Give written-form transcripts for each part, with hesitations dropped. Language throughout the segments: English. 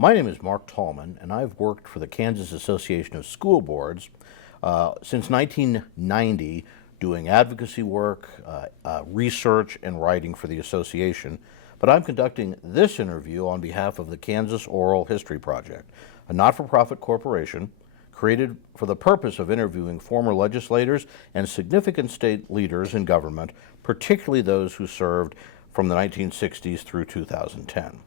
My name is Mark Tallman, and I've worked for the Kansas Association of School Boards since 1990, doing advocacy work, research, and writing for the association. But I'm conducting this interview on behalf of the Kansas Oral History Project, a not-for-profit corporation created for the purpose of interviewing former legislators and significant state leaders in government, particularly those who served from the 1960s through 2010.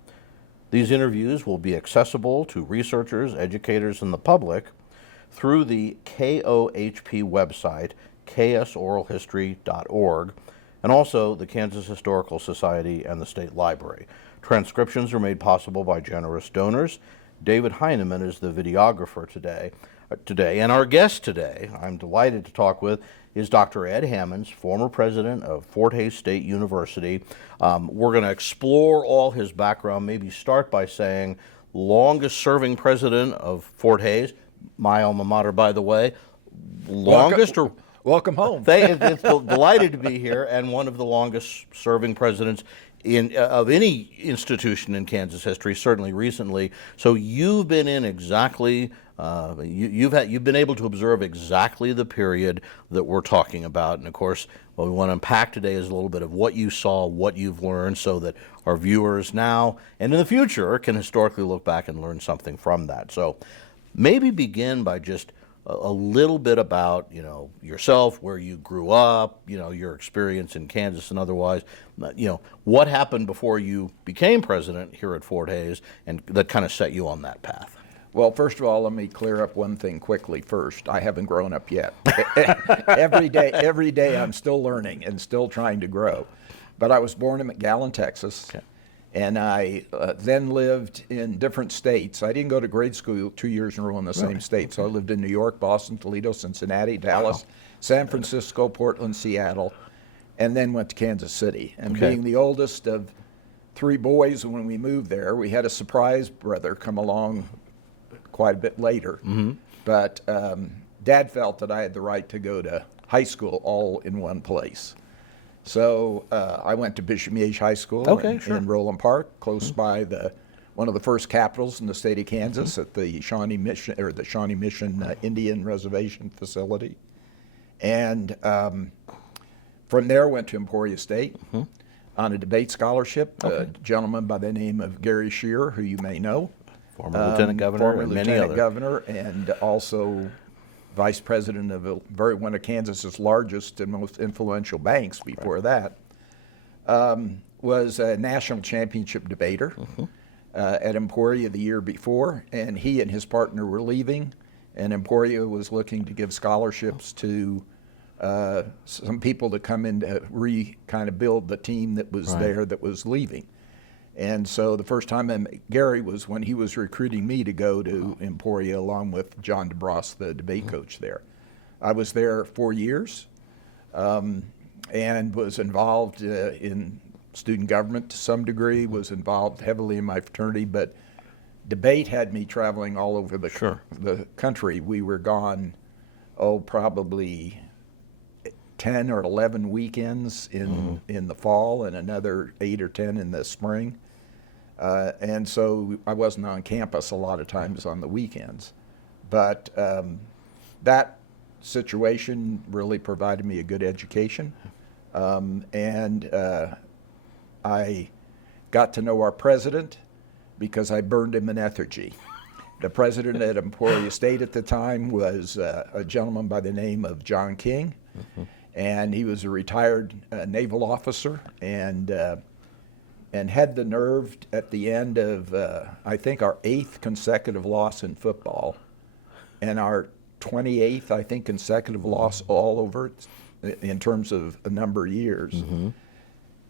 These interviews will be accessible to researchers, educators, and the public through the KOHP website, ksoralhistory.org, and also the Kansas Historical Society and the State Library. Transcriptions are made possible by generous donors. David Heineman is the videographer today. And our guest today, I'm delighted to talk with, is Dr. Ed Hammond, former president of Fort Hays State University. We're going to explore all his background, maybe start by saying longest serving president of Fort Hays, my alma mater, by the way. Welcome home. It's delighted to be here, and one of the longest serving presidents of any institution in Kansas history, certainly recently. So you've been in exactly, you've been able to observe exactly the period that we're talking about. And of course, what we want to unpack today is a little bit of what you saw, what you've learned, so that our viewers now and in the future can historically look back and learn something from that. So maybe begin by just a little bit about, yourself, where you grew up, your experience in Kansas and otherwise, what happened before you became president here at Fort Hays, and that kind of set you on that path. Well, first of all, let me clear up one thing quickly first. I haven't grown up yet. Every day I'm still learning and still trying to grow. But I was born in McAllen, Texas. Okay. And I then lived in different states. I didn't go to grade school 2 years in a row in the same state. So I lived in New York, Boston, Toledo, Cincinnati, Dallas, San Francisco, Portland, Seattle, and then went to Kansas City. And being the oldest of three boys when we moved there, we had a surprise brother come along quite a bit later. Mm-hmm. But Dad felt that I had the right to go to high school all in one place. So I went to Bishop Miege High School in Roland Park, close by one of the first capitals in the state of Kansas, at the Shawnee Mission Indian Reservation facility, and from there went to Emporia State on a debate scholarship. A gentleman by the name of Gary Shearer, who you may know, former lieutenant governor, and also vice president of one of Kansas's largest and most influential banks before that, was a national championship debater at Emporia the year before, and he and his partner were leaving, and Emporia was looking to give scholarships to some people to come in to kind of build the team that was there that was leaving. And so the first time I met Gary was when he was recruiting me to go to Emporia along with John DeBross, the debate coach there. I was there 4 years and was involved in student government to some degree, was involved heavily in my fraternity, but debate had me traveling all over the country. We were gone, probably 10 or 11 weekends in the fall and another 8 or 10 in the spring. And so I wasn't on campus a lot of times on the weekends. But that situation really provided me a good education. And I got to know our president because I burned him in effigy. The president at Emporia State at the time was a gentleman by the name of John King. And he was a retired naval officer and had the nerve at the end of, I think, our 8th consecutive loss in football and our 28th, I think, consecutive loss all over in terms of a number of years,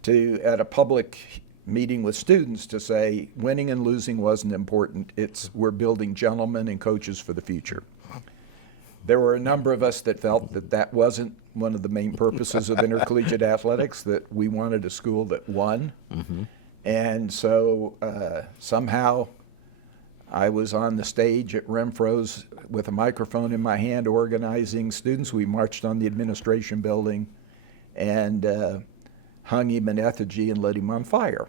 at a public meeting with students to say winning and losing wasn't important. We're building gentlemen and coaches for the future. There were a number of us that felt that wasn't one of the main purposes of intercollegiate athletics, that we wanted a school that won. And so somehow I was on the stage at Renfro's with a microphone in my hand organizing students. We marched on the administration building and hung him in effigy and lit him on fire.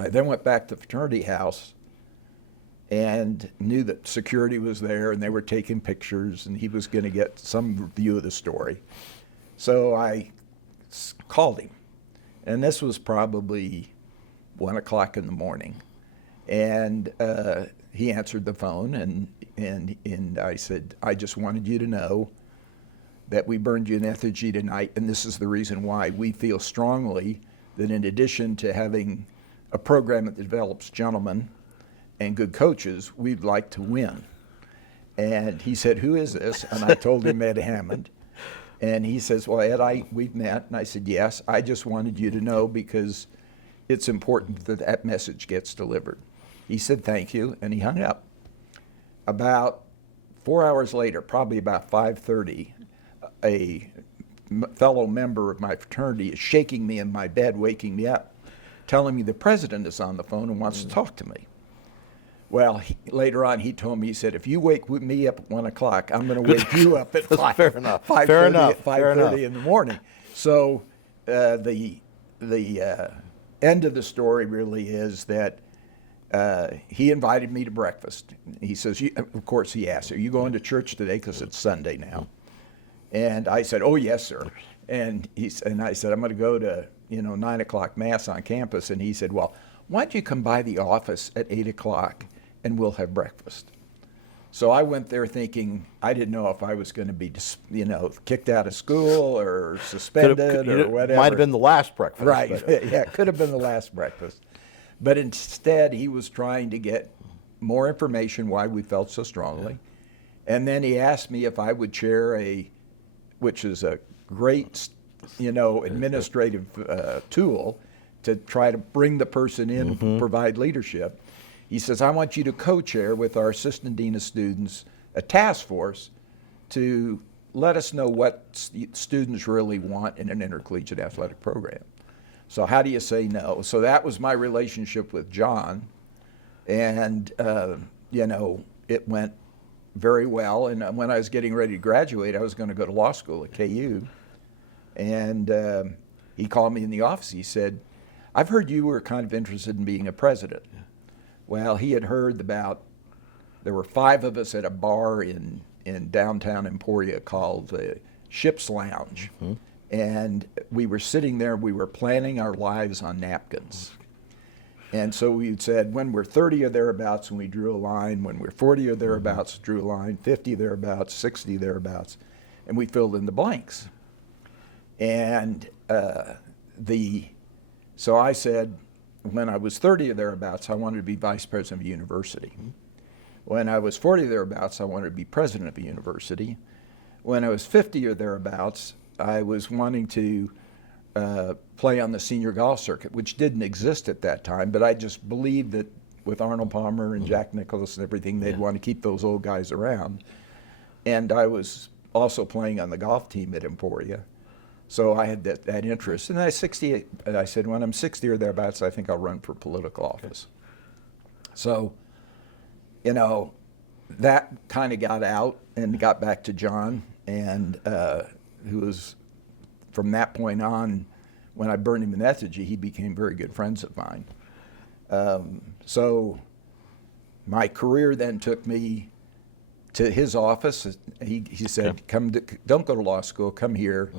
I then went back to the fraternity house and knew that security was there and they were taking pictures and he was going to get some view of the story. So I called him, and this was probably 1 o'clock in the morning, and he answered the phone, and I said, I just wanted you to know that we burned you an effigy tonight, and this is the reason why. We feel strongly that in addition to having a program that develops gentlemen and good coaches, we'd like to win. And he said, who is this? And I told him Ed Hammond. And he says, well, Ed, we've met. And I said, yes, I just wanted you to know because it's important that that message gets delivered. He said, thank you, and he hung up. About 4 hours later, probably about 5:30, a fellow member of my fraternity is shaking me in my bed, waking me up, telling me the president is on the phone and wants to talk to me. Well, later on, he told me, he said, if you wake me up at 1 o'clock, I'm going to wake you up at 5. Fair enough. 5:30 in the morning. So the end of the story really is that he invited me to breakfast. He says, of course, he asked, are you going to church today? Because it's Sunday now. And I said, oh, yes, sir. And I said, I'm going to go to 9 o'clock mass on campus. And he said, well, why don't you come by the office at 8 o'clock and we'll have breakfast? So I went there thinking I didn't know if I was going to be, kicked out of school or suspended or whatever. Might have been the last breakfast. Right. Yeah, it could have been the last breakfast. But instead, he was trying to get more information why we felt so strongly. And then he asked me if I would chair which is a great, administrative tool to try to bring the person in and provide leadership. He says, I want you to co-chair with our assistant dean of students a task force to let us know what students really want in an intercollegiate athletic program. So how do you say no? So that was my relationship with John, and it went very well. And when I was getting ready to graduate, I was going to go to law school at KU, and he called me in the office. He said, I've heard you were kind of interested in being a president. Yeah. Well, he had heard there were 5 of us at a bar in downtown Emporia called the Ship's Lounge. Mm-hmm. And we were sitting there, we were planning our lives on napkins. And so we said, when we're 30 or thereabouts, and we drew a line, when we're 40 or thereabouts, drew a line, 50 thereabouts, 60 thereabouts, and we filled in the blanks. And so I said, when I was 30 or thereabouts, I wanted to be vice president of a university. When I was 40 or thereabouts, I wanted to be president of a university. When I was 50 or thereabouts, I was wanting to play on the senior golf circuit, which didn't exist at that time, but I just believed that with Arnold Palmer and Jack Nicklaus and everything, they'd want to keep those old guys around. And I was also playing on the golf team at Emporia. So I had that interest. And I said, when I'm 60 or thereabouts, I think I'll run for political office. So, that kind of got out and got back to John, and who was, from that point on, when I burned him in effigy, he became very good friends of mine. So my career then took me to his office. He said, don't go to law school, come here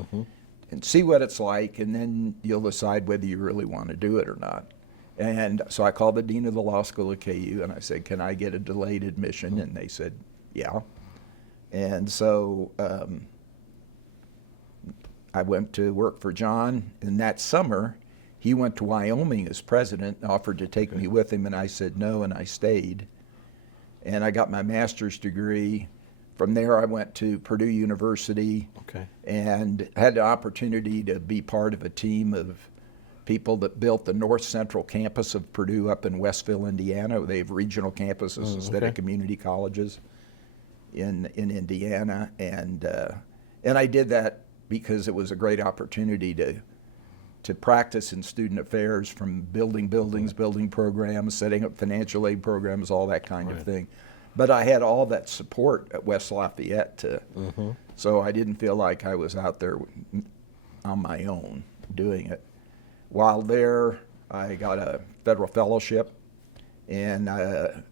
and see what it's like, and then you'll decide whether you really want to do it or not. And so I called the dean of the law school at KU, and I said, can I get a delayed admission? And they said, yeah. And so I went to work for John, and that summer he went to Wyoming as president and offered to take me with him, and I said no, and I stayed. And I got my master's degree. From there I went to Purdue University and had the opportunity to be part of a team of people that built the North Central campus of Purdue up in Westville, Indiana. They have regional campuses instead of community colleges in Indiana. And I did that because it was a great opportunity to practice in student affairs, from building buildings, building programs, setting up financial aid programs, all that kind of thing. But I had all that support at West Lafayette, so I didn't feel like I was out there on my own doing it. While there, I got a federal fellowship and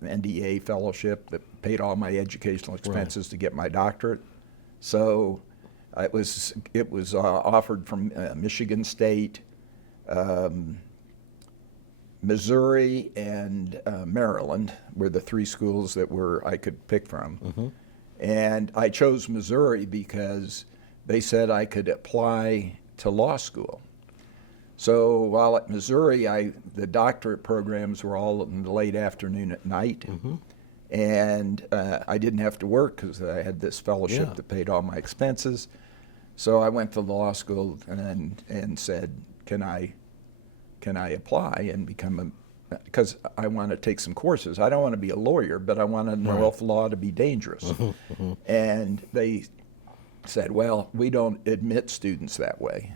NDA fellowship that paid all my educational expenses to get my doctorate. So it was offered from Michigan State, Missouri, and Maryland were the three schools that I could pick from. And I chose Missouri because they said I could apply to law school. So while at Missouri, the doctorate programs were all in the late afternoon at night. And I didn't have to work because I had this fellowship that paid all my expenses. So I went to law school and said, can I apply and become because I want to take some courses. I don't want to be a lawyer, but I want to know if law to be dangerous. And they said, well, we don't admit students that way.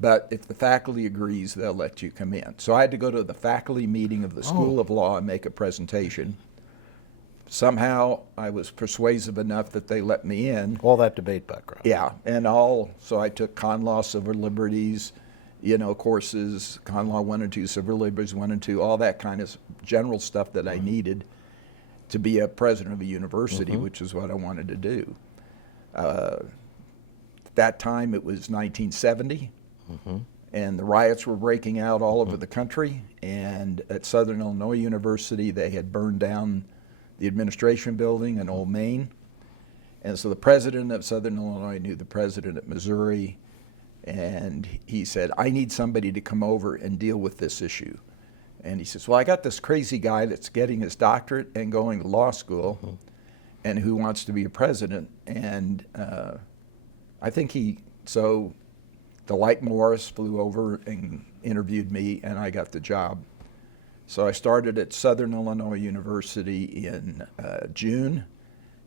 But if the faculty agrees, they'll let you come in. So I had to go to the faculty meeting of the School of Law and make a presentation. Somehow I was persuasive enough that they let me in. All that debate background. Yeah, so I took Con Law, Civil Liberties, courses, Con Law 1 and 2, Civil Liberties 1 and 2, all that kind of general stuff that I needed to be a president of a university, which is what I wanted to do. At that time, it was 1970, and the riots were breaking out all over the country, and at Southern Illinois University, they had burned down the administration building in Old Main. And so the president of Southern Illinois knew the president at Missouri, and he said, I need somebody to come over and deal with this issue. And he says, well, I got this crazy guy that's getting his doctorate and going to law school and who wants to be a president. And I think so Dwight Morris flew over and interviewed me, and I got the job. So I started at Southern Illinois University in June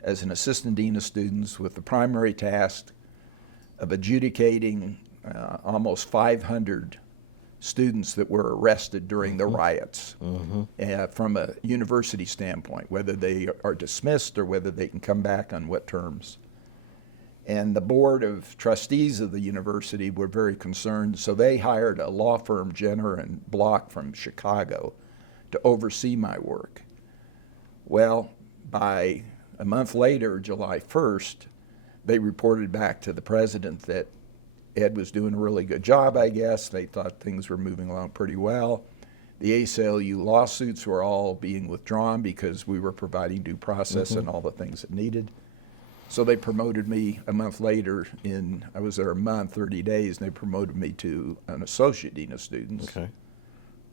as an assistant dean of students with the primary task of adjudicating almost 500 students that were arrested during the riots from a university standpoint, whether they are dismissed or whether they can come back on what terms. And the board of trustees of the university were very concerned, so they hired a law firm, Jenner and Block from Chicago, to oversee my work. Well, by a month later, July 1st, they reported back to the president that Ed was doing a really good job, I guess. They thought things were moving along pretty well. The ACLU lawsuits were all being withdrawn because we were providing due process and all the things it needed. So they promoted me a month later. I was there a month, 30 days, and they promoted me to an associate dean of students. Okay.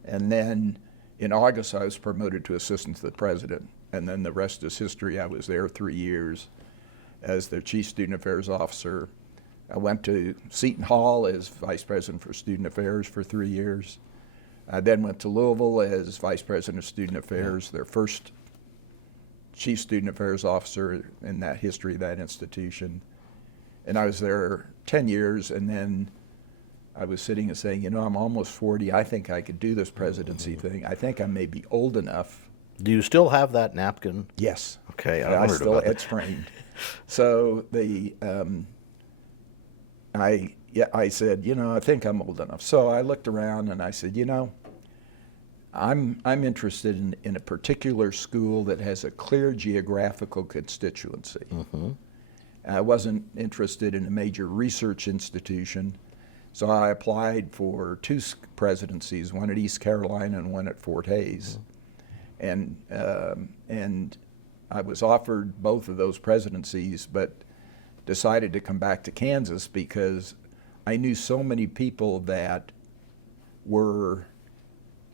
And then in August, I was promoted to assistant to the president. And then the rest is history. I was there 3 years as their chief student affairs officer. I went to Seton Hall as vice president for student affairs for 3 years. I then went to Louisville as vice president of student affairs, their first chief student affairs officer in that history of that institution. And I was there 10 years, and then I was sitting and saying, I'm almost 40. I think I could do this presidency thing. I think I may be old enough. Do you still have that napkin? Yes. Okay, I still, it's framed. So I said, I think I'm old enough. So I looked around and I said, I'm interested in a particular school that has a clear geographical constituency. I wasn't interested in a major research institution, so I applied for 2 presidencies, one at East Carolina and one at Fort Hays. And I was offered both of those presidencies, but decided to come back to Kansas because I knew so many people that were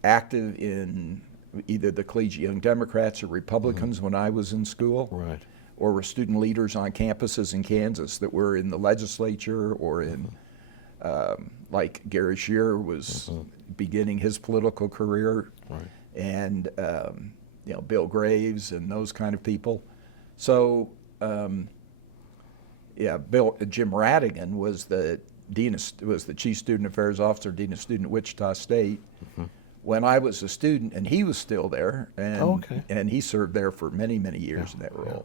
active in either the Collegiate Young Democrats or Republicans when I was in school, Right. or were student leaders on campuses in Kansas that were in the legislature or in, like Gary Shearer was beginning his political career, Right. and Bill Graves and those kind of people. So Jim Radigan was the chief student affairs officer, dean of student at Wichita State. When I was a student, and he was still there, and he served there for many, many years in that role.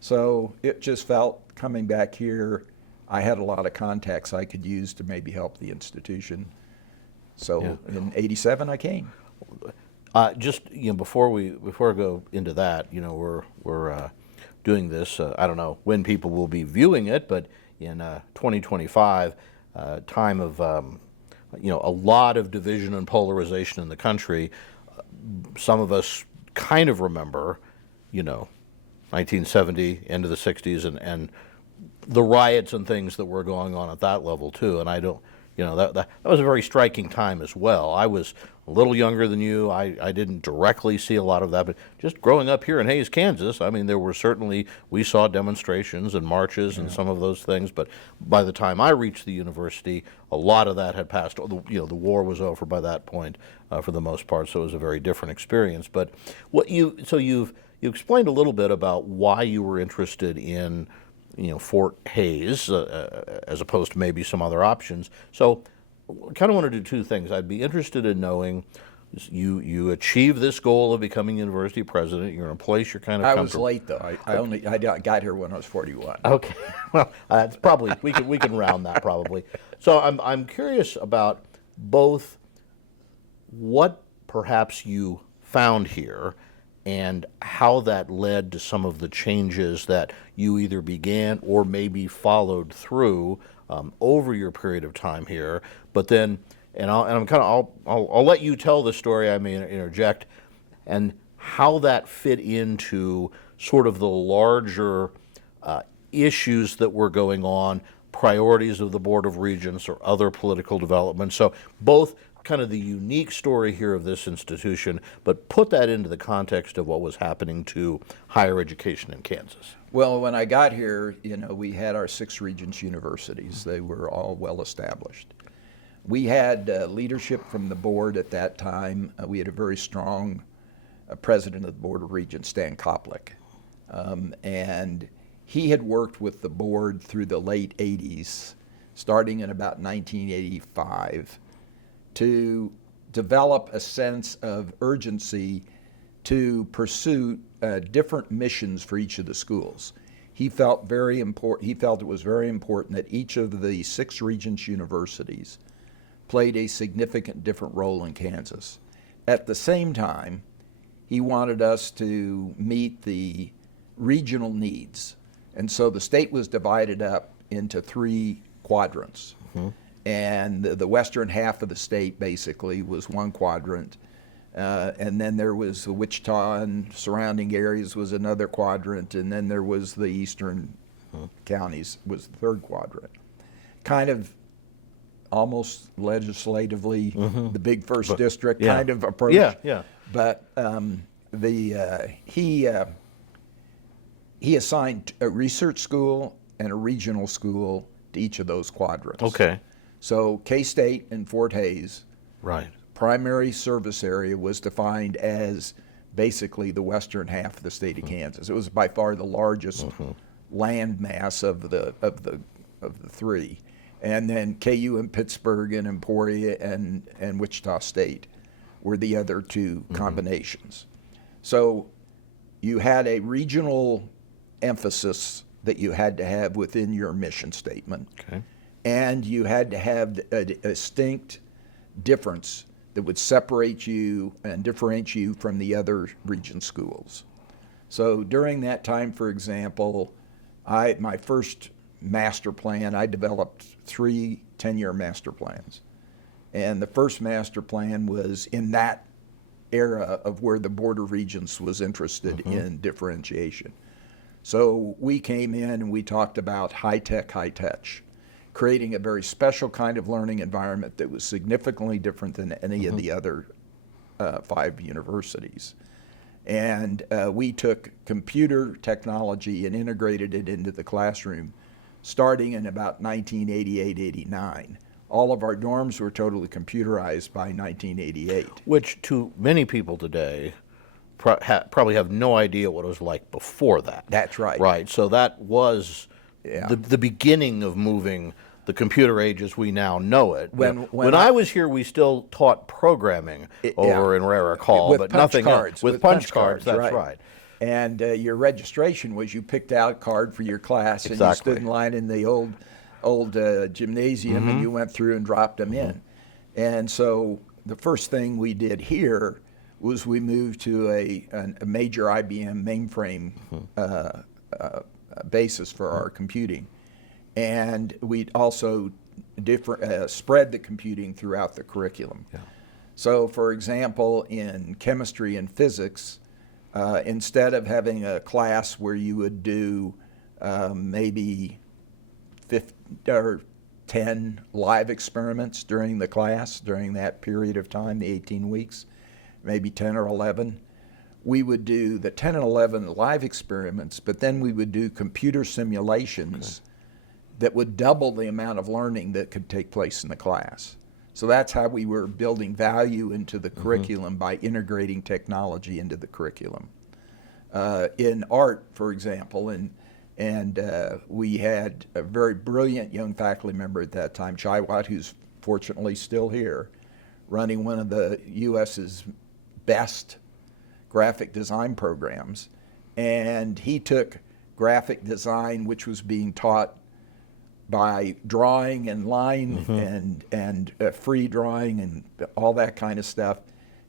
So it just felt, coming back here, I had a lot of contacts I could use to maybe help the institution. So in '87 I came. Just before we go into that, we're doing this. I don't know when people will be viewing it, but in 2025, time of a lot of division and polarization in the country. Some of us kind of remember, 1970, end of the 60s, and the riots and things that were going on at that level too. And I don't, that was a very striking time as well. I was a little younger than you. I didn't directly see a lot of that, but just growing up here in Hays, Kansas, I mean, we saw demonstrations and marches and some of those things, but by the time I reached the university, a lot of that had passed. The war was over by that point for the most part, so it was a very different experience. But you explained a little bit about why you were interested in Fort Hays as opposed to maybe some other options. So I kind of want to do two things. I'd be interested in knowing you achieved this goal of becoming university president. You're in a place you're kind of I was comfortable. late though. I got here when I was 41. Okay, well, that's probably we can round that probably. So I'm curious about both what perhaps you found here and how that led to some of the changes that you either began or maybe followed through over your period of time here. But then, I'll let you tell the story. I may interject, and how that fit into sort of the larger issues that were going on, priorities of the Board of Regents or other political developments. So both kind of the unique story here of this institution, but put that into the context of what was happening to higher education in Kansas. Well, when I got here, we had our 6 Regents universities. They were all well established. We had leadership from the board at that time. We had a very strong president of the Board of Regents, Stan Koplik. And he had worked with the board through the late 80s, starting in about 1985, to develop a sense of urgency to pursue different missions for each of the schools. He felt it was very important that each of the 6 Regents universities played a significant different role in Kansas. At the same time, he wanted us to meet the regional needs. And so the state was divided up into 3 quadrants. Mm-hmm. And the western half of the state basically was one quadrant. And then there was Wichita and surrounding areas was another quadrant. And then there was the eastern counties was the 3rd quadrant. Kind of almost legislatively the big first district kind of approach. Yeah. But he assigned a research school and a regional school to each of those quadrants. Okay. So K-State and Fort Hays, right, primary service area was defined as basically the western half of the state of Kansas. It was by far the largest land mass of the 3. And then KU and Pittsburgh and Emporia and Wichita State were the other 2 combinations. So you had a regional emphasis that you had to have within your mission statement. Okay. And you had to have a distinct difference that would separate you and differentiate you from the other region schools. So during that time, for example, my first master plan, I developed 3 10-year master plans. And the first master plan was in that era of where the Board of Regents was interested in differentiation. So we came in and we talked about high-tech, high-touch, creating a very special kind of learning environment that was significantly different than any of the other 5 universities. And we took computer technology and integrated it into the classroom starting in about 1988-89. All of our dorms were totally computerized by 1988. Which to many people today probably have no idea what it was like before that. That's right. Right, so that was the beginning of moving the computer age as we now know it. When I was here, we still taught programming over in Rarick Hall, with but punch nothing cards, else. With punch cards, that's right. And your registration was you picked out a card for your class, and you stood in line in the old gymnasium, and you went through and dropped them in. And so the first thing we did here was we moved to a major IBM mainframe basis for our computing. And we also spread the computing throughout the curriculum. Yeah. So, for example, in chemistry and physics, instead of having a class where you would do maybe 50 or 10 live experiments during the class, during that period of time, the 18 weeks, maybe 10 or 11, we would do the 10 and 11 live experiments, but then we would do computer simulations that would double the amount of learning that could take place in the class. So that's how we were building value into the curriculum, by integrating technology into the curriculum. In art, for example, and we had a very brilliant young faculty member at that time, Chaiwat, who's fortunately still here, running one of the U.S.'s best graphic design programs. And he took graphic design, which was being taught by drawing and line and free drawing and all that kind of stuff,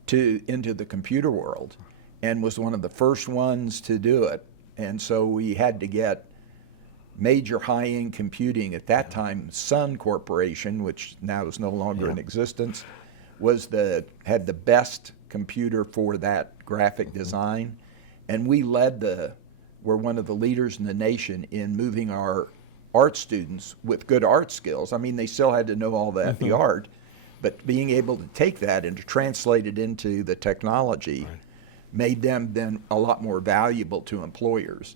into the computer world, and was one of the first ones to do it. And so we had to get major high-end computing. At that time, Sun Corporation, which now is no longer in existence, had the best computer for that graphic design. And we were one of the leaders in the nation in moving our art students with good art skills. I mean, they still had to know all that, the art, but being able to take that and to translate it into the technology made them then a lot more valuable to employers.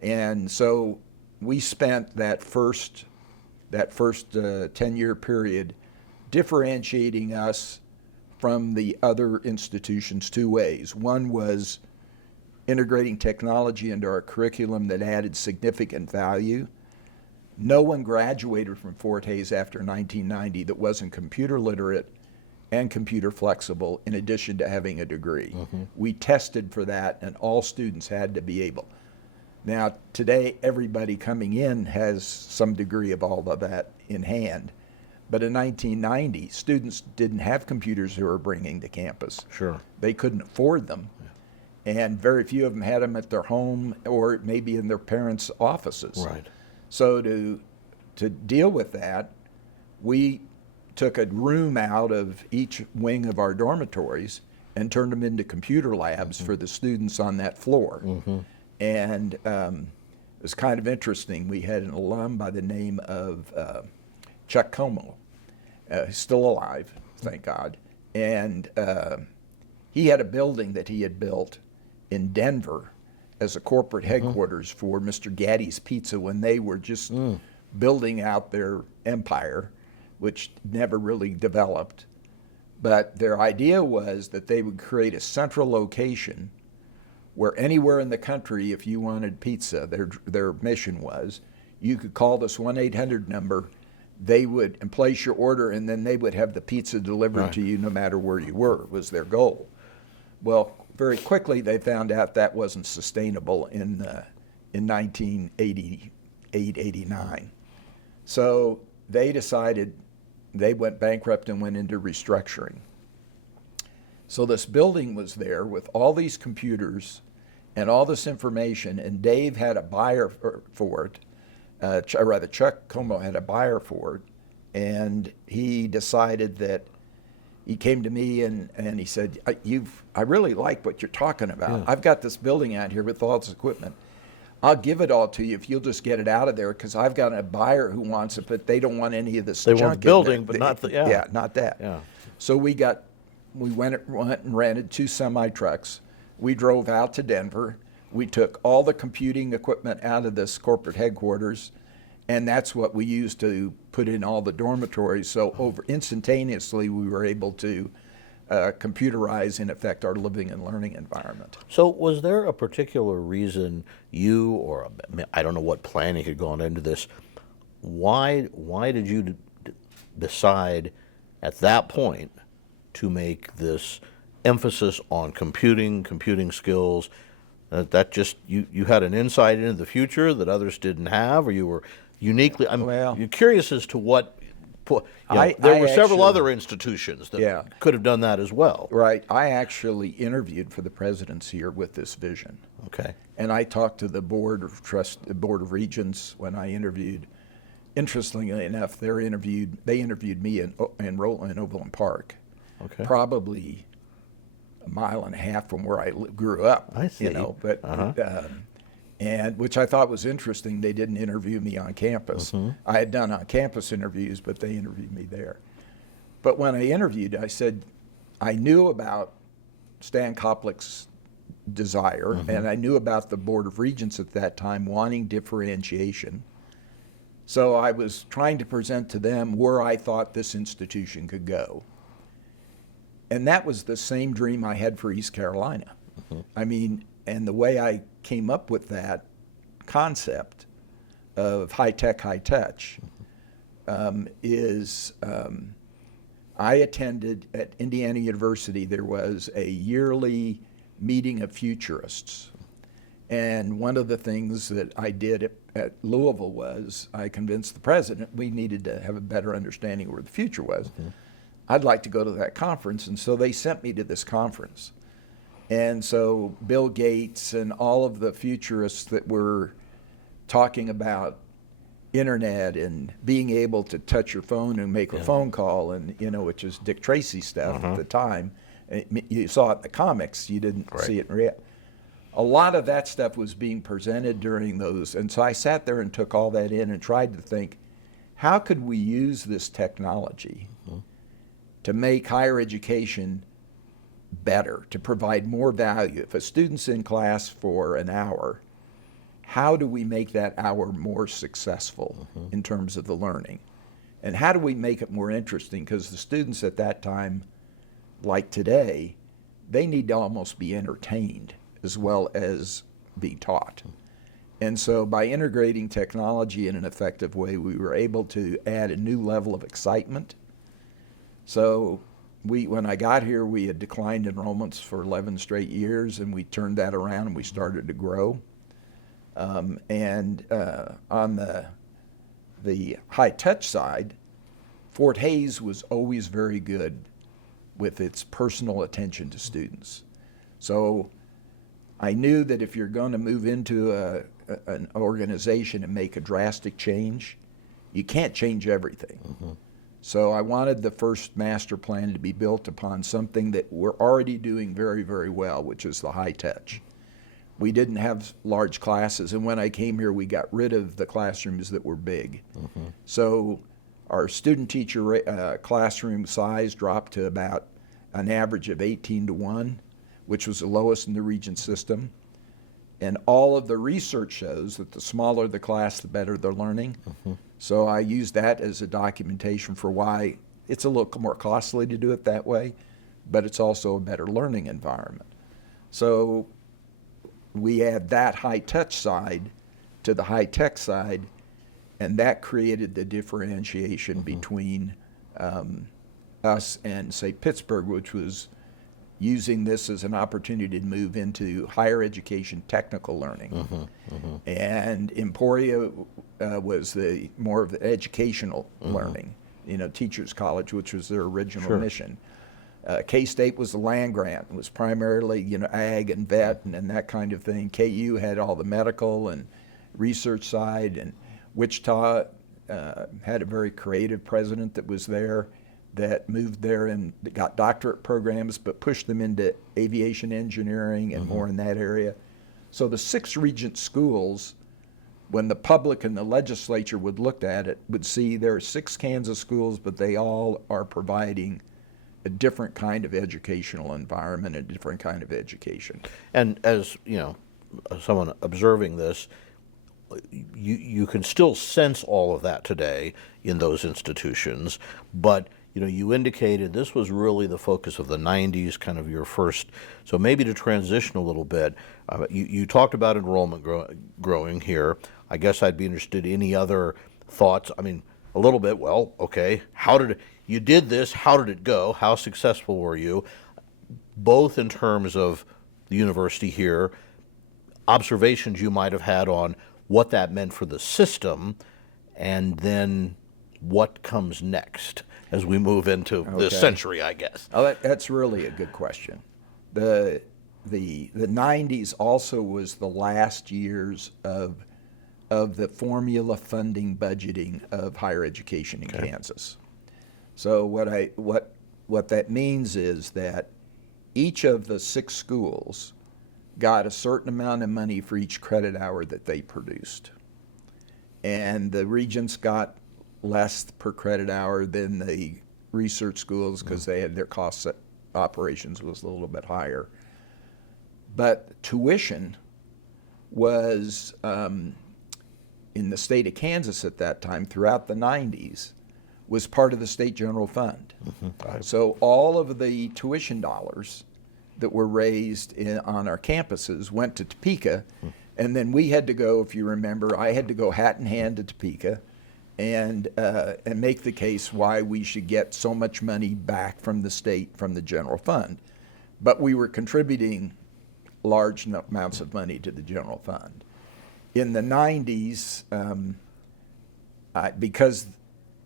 And so we spent that first 10-year period differentiating us from the other institutions two ways. One was integrating technology into our curriculum that added significant value. No one graduated from Fort Hays after 1990 that wasn't computer literate and computer flexible, in addition to having a degree. We tested for that, and all students had to be able. Now, today, everybody coming in has some degree of all of that in hand. But in 1990, students didn't have computers they were bringing to campus. Sure. They couldn't afford them. And very few of them had them at their home or maybe in their parents' offices. Right. So to deal with that, we took a room out of each wing of our dormitories and turned them into computer labs for the students on that floor. And it was kind of interesting. We had an alum by the name of Chuck Como, still alive, thank God. And he had a building that he had built in Denver as a corporate headquarters for Mr. Gaddy's Pizza when they were just building out their empire, which never really developed. But their idea was that they would create a central location where anywhere in the country, if you wanted pizza, their mission was, you could call this 1-800 number, they would and place your order, and then they would have the pizza delivered to you no matter where you were, was their goal. Well, very quickly they found out that wasn't sustainable in 1988, 89. So they decided, they went bankrupt and went into restructuring. So this building was there with all these computers and all this information, and Dave had a buyer for it, rather Chuck Como had a buyer for it, and he decided that, he came to me and he said, I really like what you're talking about. Yeah. I've got this building out here with all this equipment. I'll give it all to you if you'll just get it out of there, because I've got a buyer who wants it, but they don't want any of this They junk want the building, but not the, Yeah, not that. Yeah. So we went and rented 2 semi-trucks. We drove out to Denver. We took all the computing equipment out of this corporate headquarters, and that's what we used to put in all the dormitories. So instantaneously, we were able to computerize, in effect, our living and learning environment. So was there a particular reason you, or I don't know what planning had gone into this, why did you decide at that point to make this emphasis on computing skills? That just, you had an insight into the future that others didn't have, or you were uniquely, you're curious as to what there were several actually- other institutions that could have done that as well. Right. I actually interviewed for the presidency here with this vision. Okay. And I talked to the Board of Regents when I interviewed. Interestingly enough, they interviewed me in Overland Park, Okay. probably a mile and a half from where I grew up. I see. But and which I thought was interesting. They didn't interview me on campus. I had done on-campus interviews, but they interviewed me there. But when I interviewed, I said I knew about Stan Koplick's desire, and I knew about the Board of Regents at that time wanting differentiation. So I was trying to present to them where I thought this institution could go. And that was the same dream I had for East Carolina. I mean, and the way I came up with that concept of high-tech, high-touch is I attended at Indiana University, there was a yearly meeting of futurists. And one of the things that I did at Louisville was I convinced the president we needed to have a better understanding of where the future was. I'd like to go to that conference, and so they sent me to this conference. And so Bill Gates and all of the futurists that were talking about internet and being able to touch your phone and make a phone call, and which is Dick Tracy stuff at the time. You saw it in the comics, you didn't see it in reality. A lot of that stuff was being presented during those, and so I sat there and took all that in and tried to think, how could we use this technology to make higher education better, to provide more value? If a student's in class for an hour, how do we make that hour more successful in terms of the learning? And how do we make it more interesting? Because the students at that time, like today, they need to almost be entertained as well as be taught. And so by integrating technology in an effective way, we were able to add a new level of excitement. So when I got here, we had declined enrollments for 11 straight years, and we turned that around and we started to grow. On the high-touch side, Fort Hays was always very good with its personal attention to students. So I knew that if you're going to move into an organization and make a drastic change, you can't change everything. So I wanted the first master plan to be built upon something that we're already doing very, very well, which is the high touch. We didn't have large classes, and when I came here, we got rid of the classrooms that were big. So our student-teacher classroom size dropped to about an average of 18:1, which was the lowest in the Regent system. And all of the research shows that the smaller the class, the better they're learning. So I used that as a documentation for why it's a little more costly to do it that way, but it's also a better learning environment. So we add that high-touch side to the high-tech side, and that created the differentiation between us and, say, Pittsburgh, which was using this as an opportunity to move into higher education technical learning. And Emporia was more of the educational learning, Teachers College, which was their original mission. K-State was the land grant. It was primarily, ag and vet and that kind of thing. KU had all the medical and research side, and Wichita had a very creative president that was there that moved there and got doctorate programs, but pushed them into aviation engineering and more in that area. So the 6 Regent schools, when the public and the legislature would look at it, would see there are 6 Kansas schools, but they all are providing a different kind of educational environment, a different kind of education. And as someone observing this, you can still sense all of that today in those institutions, but you indicated this was really the focus of the 90s, kind of your first. So maybe to transition a little bit, you talked about enrollment growing here. I guess I'd be interested in any other thoughts. I mean, a little bit. Well, okay, you did this? How did it go? How successful were you? Both in terms of the university here, observations you might have had on what that meant for the system, and then what comes next as we move into this Okay. century, I guess. Oh, that's really a good question. The 90s also was the last years of the formula funding budgeting of higher education in Kansas. So what that means is that each of the 6 schools got a certain amount of money for each credit hour that they produced. And the regents got less per credit hour than the research schools because they had their cost operations was a little bit higher. But tuition was, in the state of Kansas at that time, throughout the 90s, was part of the state general fund. So all of the tuition dollars that were raised on our campuses went to Topeka, and then we had to go, if you remember, I had to go hat in hand to Topeka and make the case why we should get so much money back from the state, from the general fund. But we were contributing large amounts of money to the general fund. In the 90s, because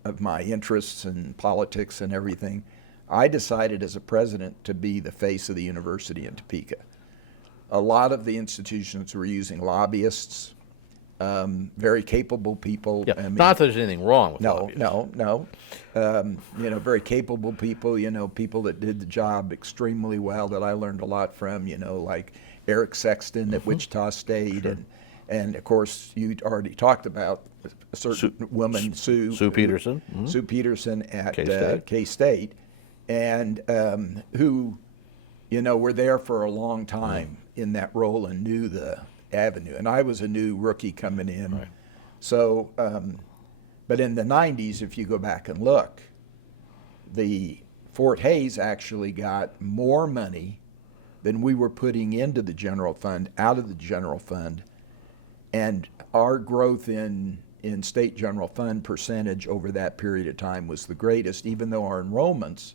of my interests in politics and everything, I decided as a president to be the face of the university in Topeka. A lot of the institutions were using lobbyists, very capable people. Yeah, I mean, not that there's anything wrong with lobbyists. No. Very capable people, people that did the job extremely well that I learned a lot from, like Eric Sexton at Wichita State. And of course, you already talked about a certain woman, Sue Peterson. Sue Peterson at K-State. K-State, and who, were there for a long time in that role and knew the avenue. And I was a new rookie coming in. Right. So, but in the 90s, if you go back and look, the Fort Hays actually got more money than we were putting into the general fund, out of the general fund. And our growth in state general fund percentage over that period of time was the greatest, even though our enrollments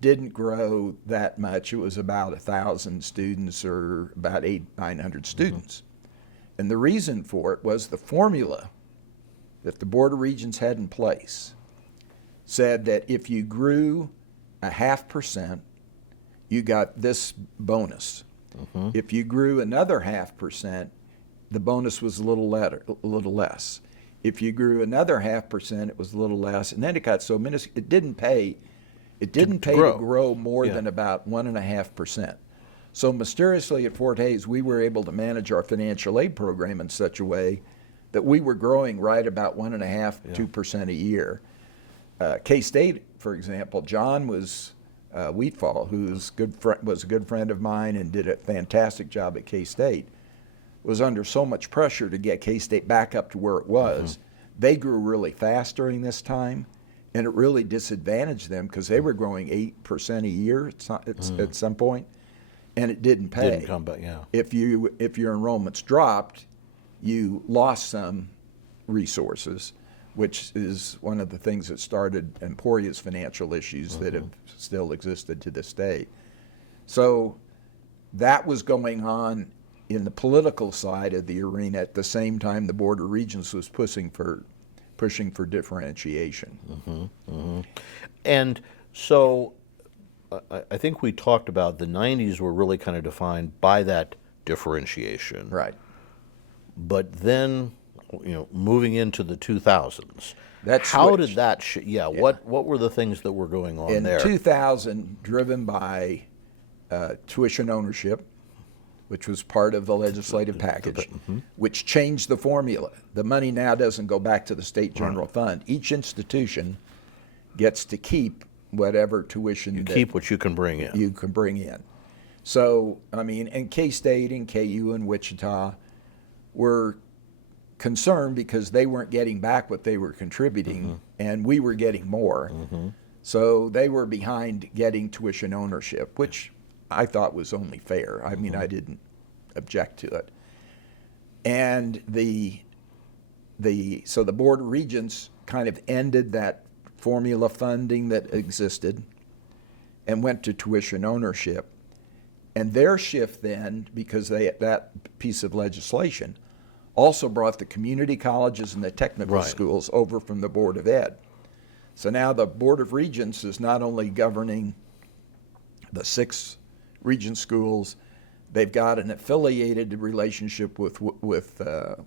didn't grow that much. It was about 1,000 students or about 900 students. And the reason for it was the formula that the Board of Regents had in place said that if you grew 0.5%, you got this bonus. If you grew another 0.5%, the bonus was a little less. If you grew another 0.5%, it was a little less, and then it got so minuscule. It didn't pay to grow more than about 1.5%. So mysteriously at Fort Hays, we were able to manage our financial aid program in such a way that we were growing right about 1.5–2% a year. K-State, for example, John was Wheatfall, who's was a good friend of mine and did a fantastic job at K-State, was under so much pressure to get K-State back up to where it was. They grew really fast during this time, and it really disadvantaged them because they were growing 8% a year at some point, and it didn't pay. Didn't come back, yeah. If your enrollments dropped, you lost some resources, which is one of the things that started Emporia's financial issues that have still existed to this day. So that was going on in the political side of the arena at the same time the Board of Regents was pushing for differentiation. And so I think we talked about the 90s were really kind of defined by that differentiation. Right. But then, moving into the 2000s, That how switched. did that, what were the things that were going on In there? 2000, driven by tuition ownership, which was part of the legislative package, which changed the formula. The money now doesn't go back to the state general fund. Each institution gets to keep whatever tuition Keep what you can bring in. you can bring in. So, and K-State and KU and Wichita were concerned because they weren't getting back what they were contributing, and we were getting more. So they were behind getting tuition ownership, which I thought was only fair. I didn't object to it. And so the Board of Regents kind of ended that formula funding that existed and went to tuition ownership. And their shift then, because that piece of legislation also brought the community colleges and the technical Right. schools over from the Board of Ed. So now the Board of Regents is not only governing the 6 regent schools, they've got an affiliated relationship with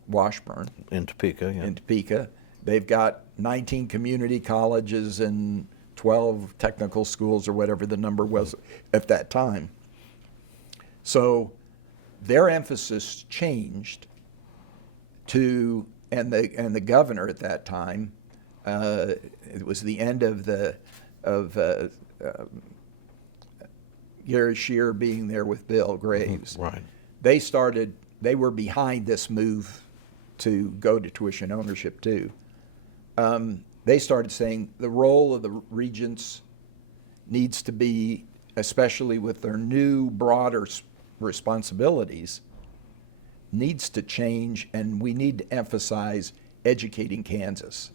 Washburn In Topeka, yeah. in Topeka. They've got 19 community colleges and 12 technical schools, or whatever the number was at that time. So their emphasis changed to, and the governor at that time, it was the end of Gary Shear being there with Bill Graves. Right. They were behind this move to go to tuition ownership too. They started saying the role of the regents needs to be, especially with their new broader responsibilities, needs to change, and we need to emphasize educating Kansas.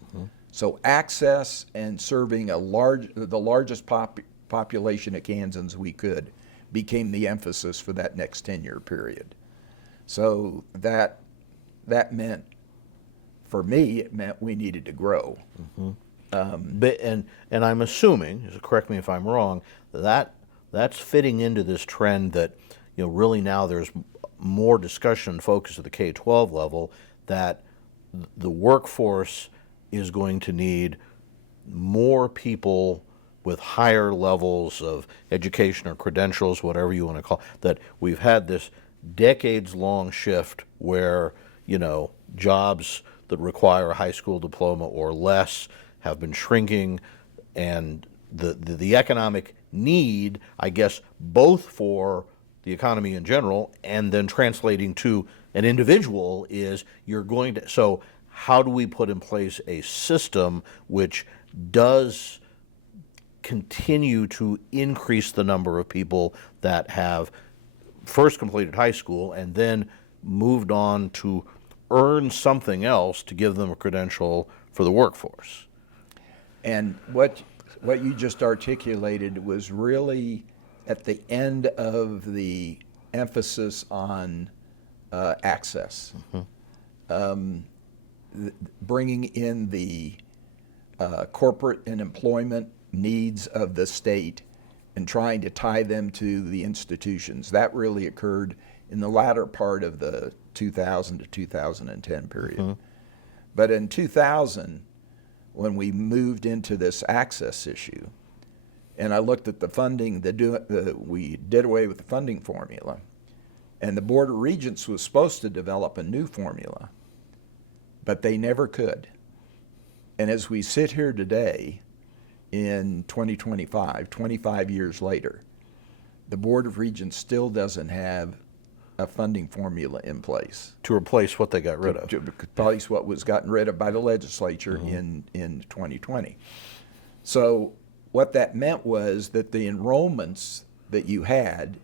So access and serving the largest population of Kansans we could became the emphasis for that next 10-year period. So that meant, for me, it meant we needed to grow. But, and I'm assuming, correct me if I'm wrong, that's fitting into this trend that, really now there's more discussion and focus at the K-12 level that the workforce is going to need more people with higher levels of education or credentials, whatever you want to call it, that we've had this decades-long shift where, jobs that require a high school diploma or less have been shrinking, and the economic need, I guess, both for the economy in general and then translating to an individual is so how do we put in place a system which does continue to increase the number of people that have first completed high school and then moved on to earn something else to give them a credential for the workforce? And what you just articulated was really at the end of the emphasis on access. Bringing in the corporate and employment needs of the state and trying to tie them to the institutions. That really occurred in the latter part of the 2000 to 2010 period. But in 2000, when we moved into this access issue, and I looked at the funding, we did away with the funding formula, and the Board of Regents was supposed to develop a new formula, but they never could. And as we sit here today in 2025, 25 years later, the Board of Regents still doesn't have a funding formula in place. To replace what they got rid of. To replace what was gotten rid of by the legislature in 2020. So what that meant was that the enrollments that you had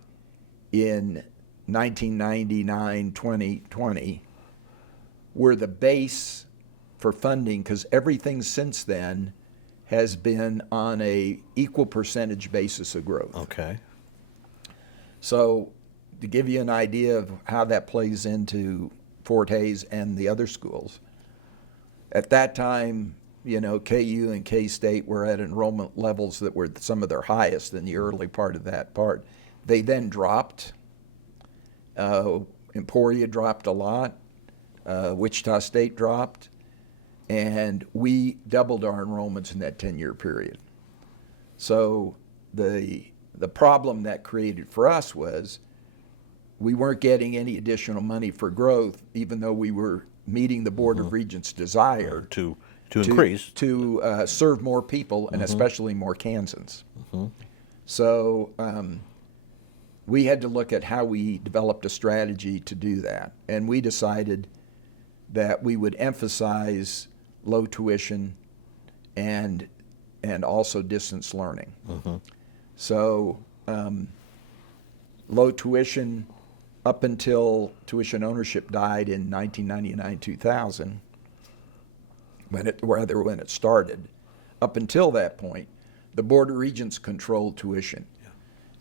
in 1999, 2020 were the base for funding, because everything since then has been on a equal percentage basis of growth. Okay. So to give you an idea of how that plays into Fort Hays and the other schools, at that time, KU and K-State were at enrollment levels that were some of their highest in the early part of that part. They then dropped. Emporia dropped a lot. Wichita State dropped. And we doubled our enrollments in that 10-year period. So the problem that created for us was we weren't getting any additional money for growth, even though we were meeting the Board of Regents' desire To increase. to serve more people, and especially more Kansans. So we had to look at how we developed a strategy to do that. And we decided that we would emphasize low tuition and also distance learning. So low tuition up until tuition ownership died in 1999-2000, when it started. Up until that point, the Board of Regents controlled tuition,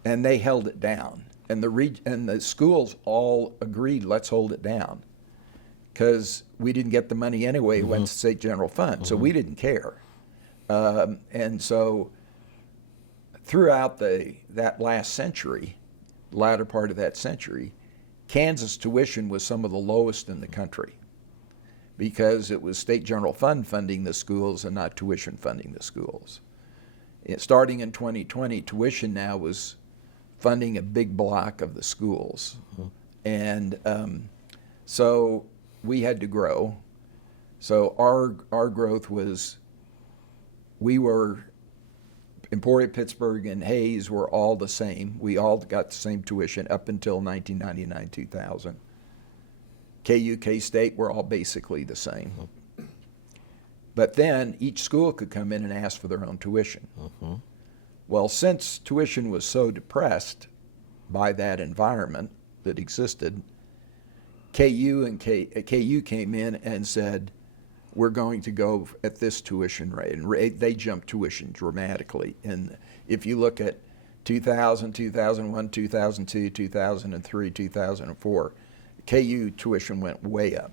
and they held it down. And the schools all agreed, let's hold it down, because we didn't get the money anyway. It went to state general fund, so we didn't care. And so throughout that last century, latter part of that century, Kansas tuition was some of the lowest in the country because it was state general fund funding the schools and not tuition funding the schools. Starting in 2020, tuition now was funding a big block of the schools. And so we had to grow. So our growth was, we were, Emporia, Pittsburgh, and Hayes were all the same. We all got the same tuition up until 1999, 2000. KU, K-State were all basically the same. But then each school could come in and ask for their own tuition. Well, since tuition was so depressed by that environment that existed, KU came in and said, we're going to go at this tuition rate. And they jumped tuition dramatically. And if you look at 2000, 2001, 2002, 2003, 2004, KU tuition went way up.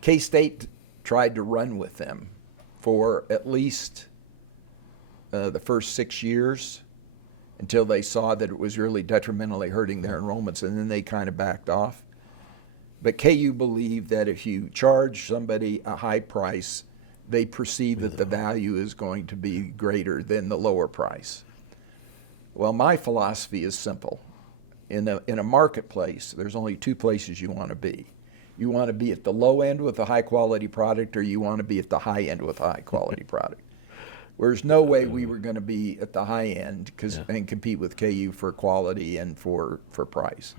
K-State tried to run with them for at least the first 6 years until they saw that it was really detrimentally hurting their enrollments, and then they kind of backed off. But KU believed that if you charge somebody a high price, they perceive that the value is going to be greater than the lower price. Well, my philosophy is simple. In a marketplace, there's only two places you want to be. You want to be at the low end with a high quality product, or you want to be at the high end with a high quality product. There's no way we were going to be at the high end and compete with KU for quality and for price.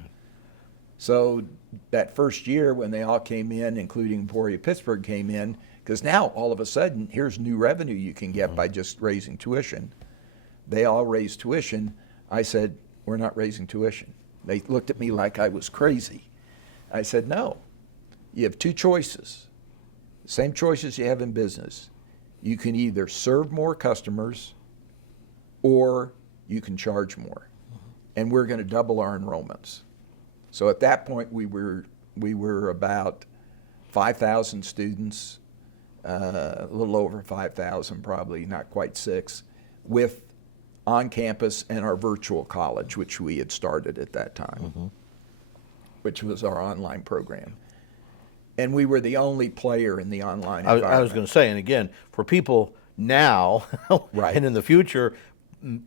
So that first year when they all came in, including Emporia, Pittsburgh came in, because now all of a sudden here's new revenue you can get by just raising tuition. They all raised tuition. I said, we're not raising tuition. They looked at me like I was crazy. I said, no, you have two choices, the same choices you have in business. You can either serve more customers or you can charge more, and we're going to double our enrollments. So at that point, we were about 5,000 students, a little over 5,000, probably not quite 6, with on campus and our virtual college, which we had started at that time, which was our online program. And we were the only player in the online environment. I was going to say, and again, for people now Right. and in the future, I'm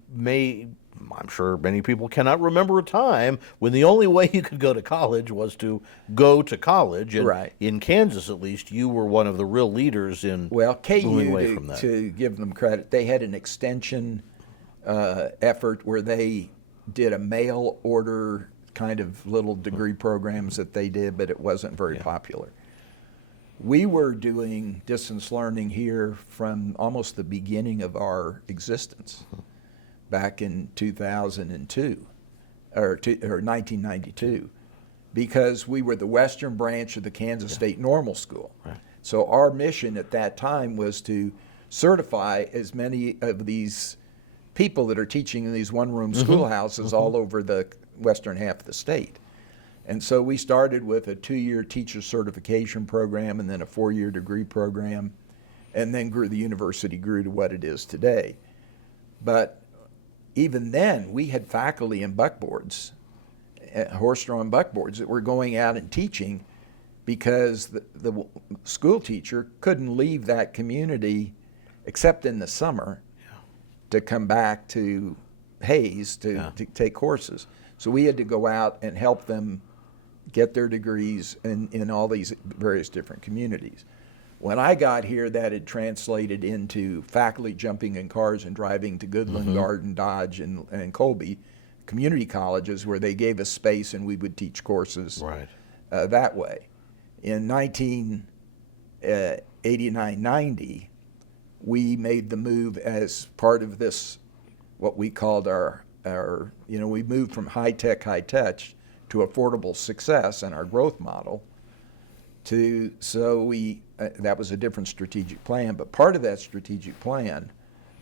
sure many people cannot remember a time when the only way you could go to college was to go to college. And Right. in Kansas, at least, you were one of the real leaders in moving away from that. To give them credit, they had an extension effort where they did a mail order kind of little degree programs that they did, but it wasn't very popular. We were doing distance learning here from almost the beginning of our existence, back in 2002, or 1992, because we were the western branch of the Kansas State Normal School. Right. So our mission at that time was to certify as many of these people that are teaching in these one-room schoolhouses all over the western half of the state. And so we started with a 2-year teacher certification program and then a 4-year degree program, and then the university grew to what it is today. But even then, we had faculty and buckboards, horse-drawn buckboards, that were going out and teaching because the school teacher couldn't leave that community except in the summer to come back to Hayes to take courses. So we had to go out and help them get their degrees in all these various different communities. When I got here, that had translated into faculty jumping in cars and driving to Goodland, Garden, Dodge, and Colby, community colleges where they gave us space and we would teach courses that way. In 1989-90, we made the move as part of this, what we called our we moved from high-tech, high-touch to affordable success in our growth model. That was a different strategic plan, but part of that strategic plan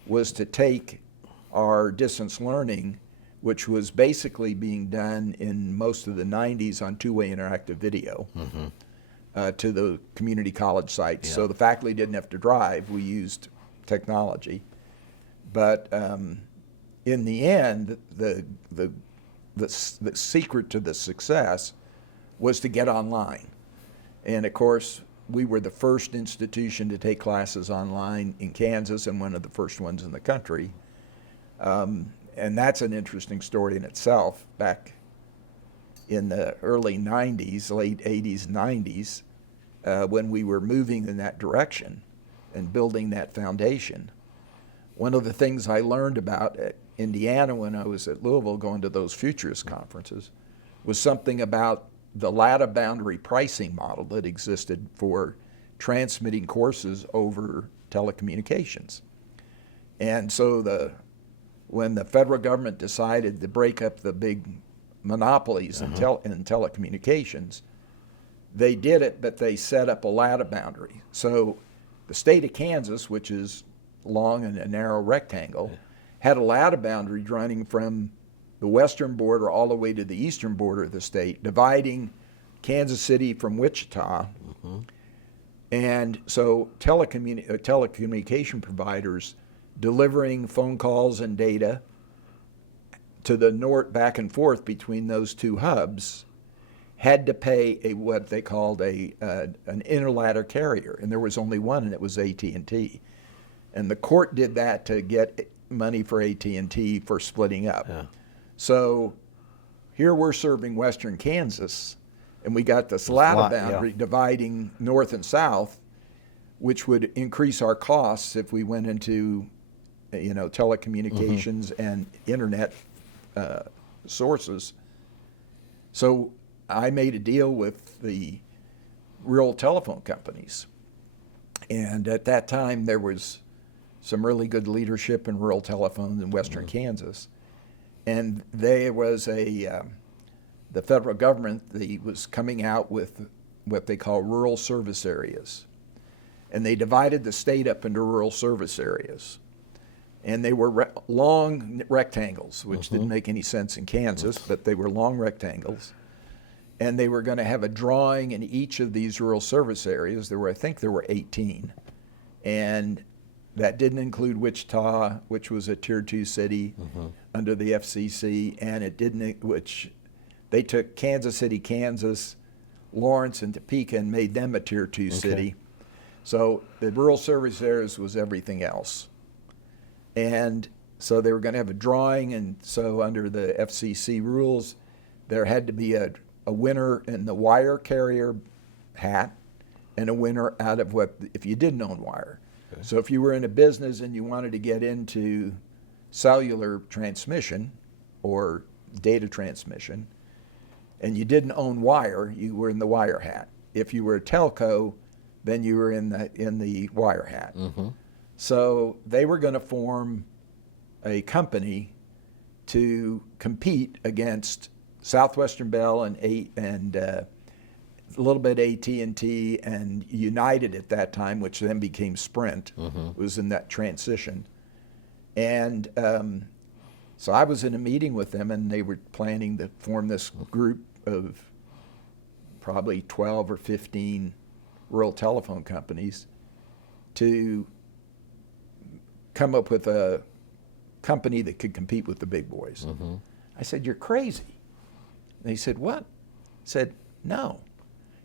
was to take our distance learning, which was basically being done in most of the 90s on two-way interactive video, to the community college sites. Yeah. So the faculty didn't have to drive. We used technology. But in the end, the secret to the success was to get online. And of course, we were the first institution to take classes online in Kansas and one of the first ones in the country. And that's an interesting story in itself. Back in the early 90s, late 80s, 90s, when we were moving in that direction and building that foundation, one of the things I learned about at Indiana when I was at Louisville going to those futurist conferences was something about the ladder boundary pricing model that existed for transmitting courses over telecommunications. And so when the federal government decided to break up the big monopolies in telecommunications, they did it, but they set up a ladder boundary. So the state of Kansas, which is long and a narrow rectangle, had a ladder boundary running from the western border all the way to the eastern border of the state, dividing Kansas City from Wichita. And so telecommunication providers delivering phone calls and data to the north, back and forth between those two hubs, had to pay what they called an interladder carrier, and there was only one, and it was AT&T. And the court did that to get money for AT&T for splitting up. Yeah. So here we're serving western Kansas, and we got this ladder boundary dividing north and south, which would increase our costs if we went into, telecommunications and internet sources. So I made a deal with the rural telephone companies. And at that time, there was some really good leadership in rural telephones in western Kansas. And there was the federal government was coming out with what they call rural service areas. And they divided the state up into rural service areas. And they were long rectangles, which didn't make any sense in Kansas, but they were long rectangles. And they were going to have a drawing in each of these rural service areas. I think there were 18. And that didn't include Wichita, which was a Tier 2 city under the FCC, and it didn't, which they took Kansas City, Kansas, Lawrence, and Topeka and made them a Tier 2 city. So the rural service areas was everything else. And so they were going to have a drawing, and so under the FCC rules, there had to be a winner in the wire carrier hat and a winner out of if you didn't own wire. Okay. So if you were in a business and you wanted to get into cellular transmission or data transmission and you didn't own wire, you were in the wire hat. If you were a telco, then you were in the wire hat. So they were going to form a company to compete against Southwestern Bell and a little bit AT&T and United at that time, which then became Sprint, was in that transition. And so I was in a meeting with them, and they were planning to form this group of probably 12 or 15 rural telephone companies to come up with a company that could compete with the big boys. I said, "You're crazy." They said, "What?" I said, "No.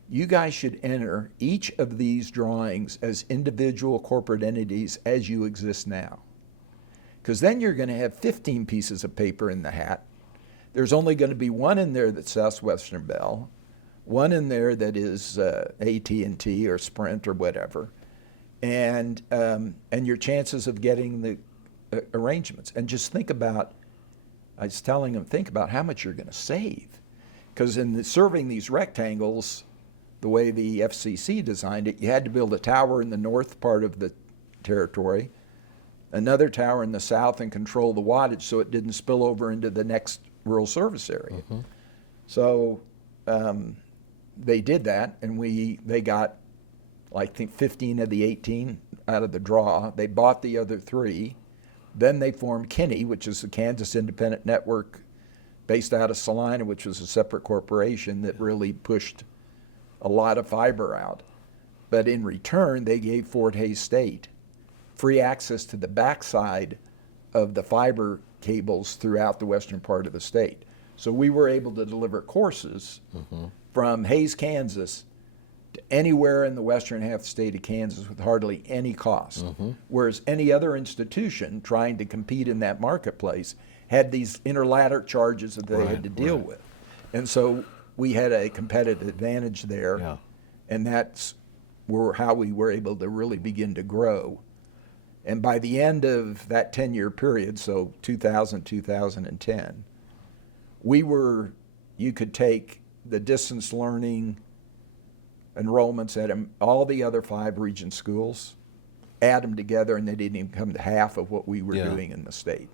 You guys should enter each of these drawings as individual corporate entities as you exist now. Because then you're going to have 15 pieces of paper in the hat. There's only going to be one in there that's Southwestern Bell, one in there that is AT&T or Sprint or whatever, and your chances of getting the arrangements. And just think about," I was telling them, think about how much you're going to save. Because in serving these rectangles, the way the FCC designed it, you had to build a tower in the north part of the territory, another tower in the south, and control the wattage so it didn't spill over into the next rural service area. So they did that, and they got, I think, 15 of the 18 out of the draw. They bought the other 3. Then they formed Kinney, which is the Kansas Independent Network based out of Salina, which was a separate corporation that really pushed a lot of fiber out. But in return, they gave Fort Hays State free access to the backside of the fiber cables throughout the western part of the state. So we were able to deliver courses from Hays, Kansas, to anywhere in the western half of the state of Kansas with hardly any cost. Whereas any other institution trying to compete in that marketplace had these interladder charges that they had to deal with. And so we had a competitive advantage there, and that's how we were able to really begin to grow. And by the end of that 10-year period, so 2000, 2010, you could take the distance learning enrollments at all the other 5 region schools, add them together, and they didn't even come to half of what we were doing in the state.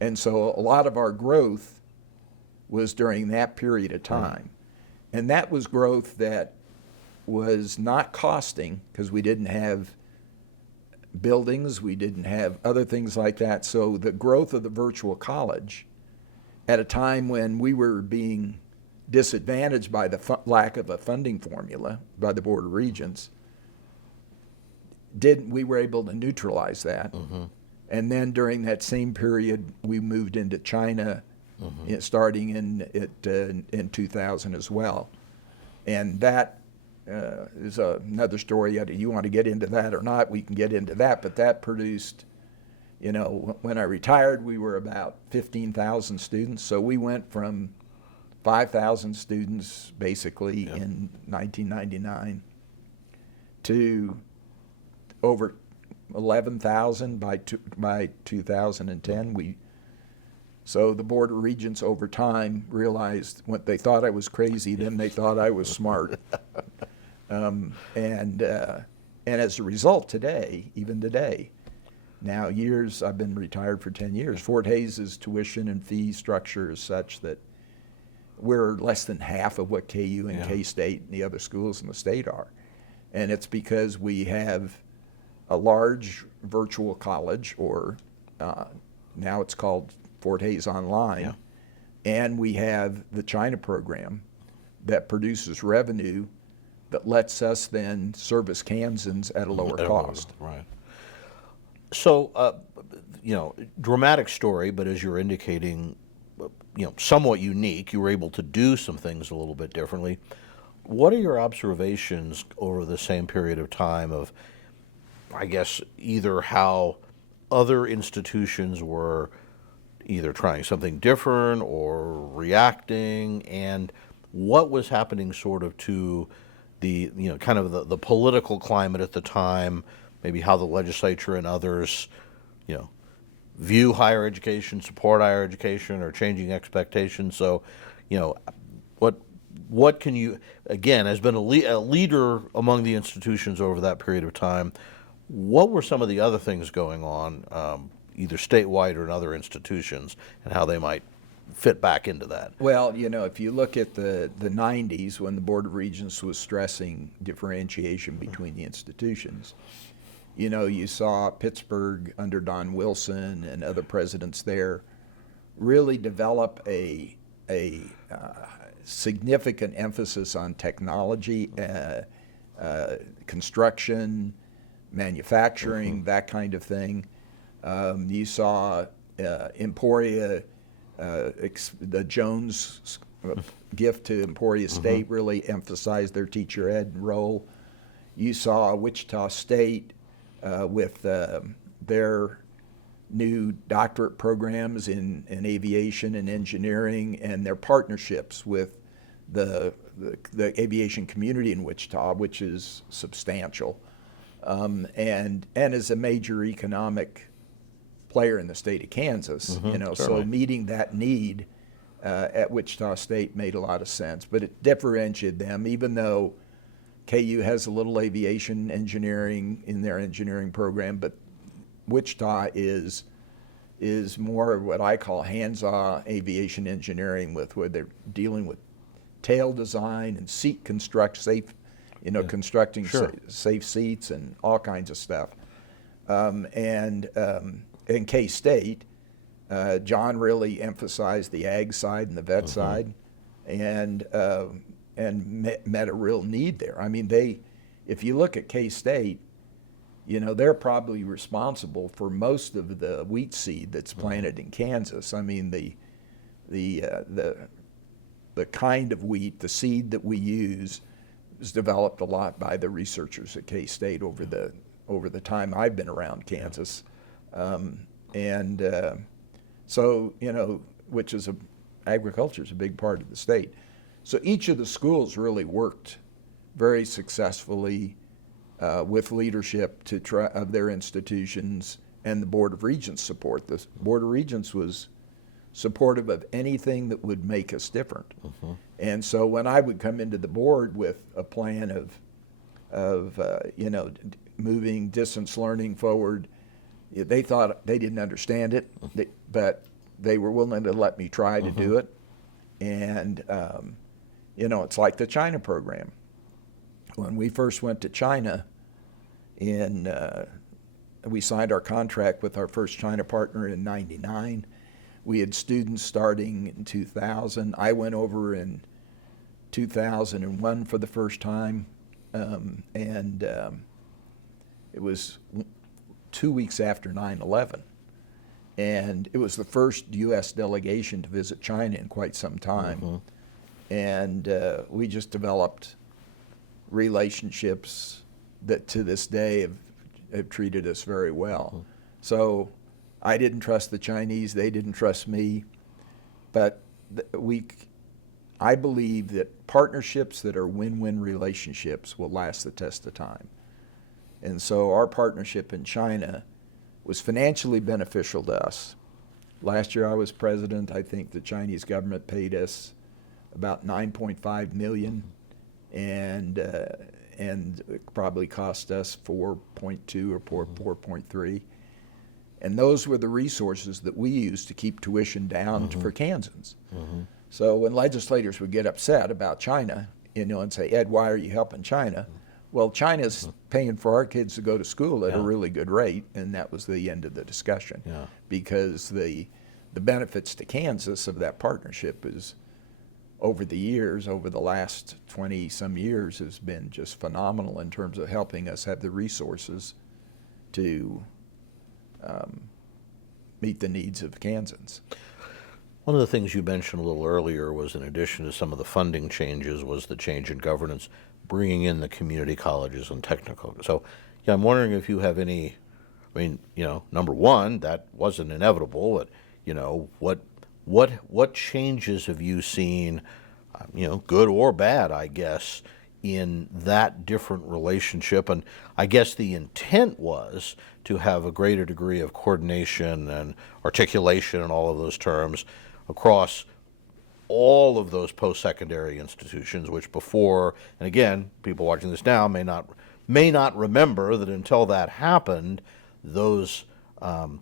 And so a lot of our growth was during that period of time. And that was growth that was not costing, because we didn't have buildings, we didn't have other things like that. So the growth of the virtual college at a time when we were being disadvantaged by the lack of a funding formula by the Board of Regents, we were able to neutralize that. And then during that same period, we moved into China, starting in 2000 as well. And that is another story. You want to get into that or not, we can get into that. But that produced, when I retired, we were about 15,000 students. So we went from 5,000 students basically in 1999 to over 11,000 by 2010. So the Board of Regents over time realized when they thought I was crazy, then they thought I was smart. And as a result even today, now I've been retired for 10 years, Fort Hays' tuition and fee structure is such that we're less than half of what KU and K-State and the other schools in the state are. And it's because we have a large virtual college, or now it's called Fort Hays Online, and we have the China program that produces revenue that lets us then service Kansans at a lower cost. Right. So, dramatic story, but as you're indicating, somewhat unique. You were able to do some things a little bit differently. What are your observations over the same period of time of, I guess, either how other institutions were either trying something different or reacting, and what was happening sort of to the, kind of the political climate at the time, maybe how the legislature and others, view higher education, support higher education, or changing expectations. So, what can you, again, has been a leader among the institutions over that period of time, what were some of the other things going on, either statewide or in other institutions, and how they might fit back into that? Well, if you look at the 90s, when the Board of Regents was stressing differentiation between the institutions, you saw Pittsburgh under Don Wilson and other presidents there really develop a significant emphasis on technology, construction, manufacturing, that kind of thing. You saw Emporia, the Jones gift to Emporia State really emphasized their teacher ed role. You saw Wichita State with their new doctorate programs in aviation and engineering, and their partnerships with the aviation community in Wichita, which is substantial, and is a major economic player in the state of Kansas. So meeting that need at Wichita State made a lot of sense. But it differentiated them, even though KU has a little aviation engineering in their engineering program, but Wichita is more of what I call hands-on aviation engineering, where they're dealing with tail design and seat construction, constructing safe seats and all kinds of stuff. And in K-State, John really emphasized the ag side and the vet side, and met a real need there. I mean, if you look at K-State, they're probably responsible for most of the wheat seed that's planted in Kansas. I mean, the kind of wheat, the seed that we use, was developed a lot by the researchers at K-State over the time I've been around Kansas, so which is agriculture is a big part of the state. So each of the schools really worked very successfully with leadership of their institutions and the Board of Regents support. The Board of Regents was supportive of anything that would make us different. And so when I would come into the board with a plan of moving distance learning forward, they thought they didn't understand it, but they were willing to let me try to do it. And it's like the China program. When we first went to China, we signed our contract with our first China partner in '99. We had students starting in 2000. I went over in 2001 for the first time, and it was 2 weeks after 9/11. And it was the first U.S. delegation to visit China in quite some time. And we just developed relationships that to this day have treated us very well. So I didn't trust the Chinese, they didn't trust me, but I believe that partnerships that are win-win relationships will last the test of time. And so our partnership in China was financially beneficial to us. Last year I was president. I think the Chinese government paid us about $9.5 million, and it probably cost us 4.2 or 4.3. And those were the resources that we used to keep tuition down for Kansans. So when legislators would get upset about China, and say, Ed, why are you helping China? Well, China's paying for our kids to go to school at a really good rate, and that was the end of the discussion. Because the benefits to Kansas of that partnership is, over the last 20-some years, has been just phenomenal in terms of helping us have the resources to meet the needs of Kansans. One of the things you mentioned a little earlier was, in addition to some of the funding changes, was the change in governance, bringing in the community colleges and technical. So, I'm wondering if you have any. Number one, that wasn't inevitable, but what changes have you seen, good or bad, I guess, in that different relationship? And I guess the intent was to have a greater degree of coordination and articulation and all of those terms across all of those post-secondary institutions, which before, and again, people watching this now may not remember that until that happened, those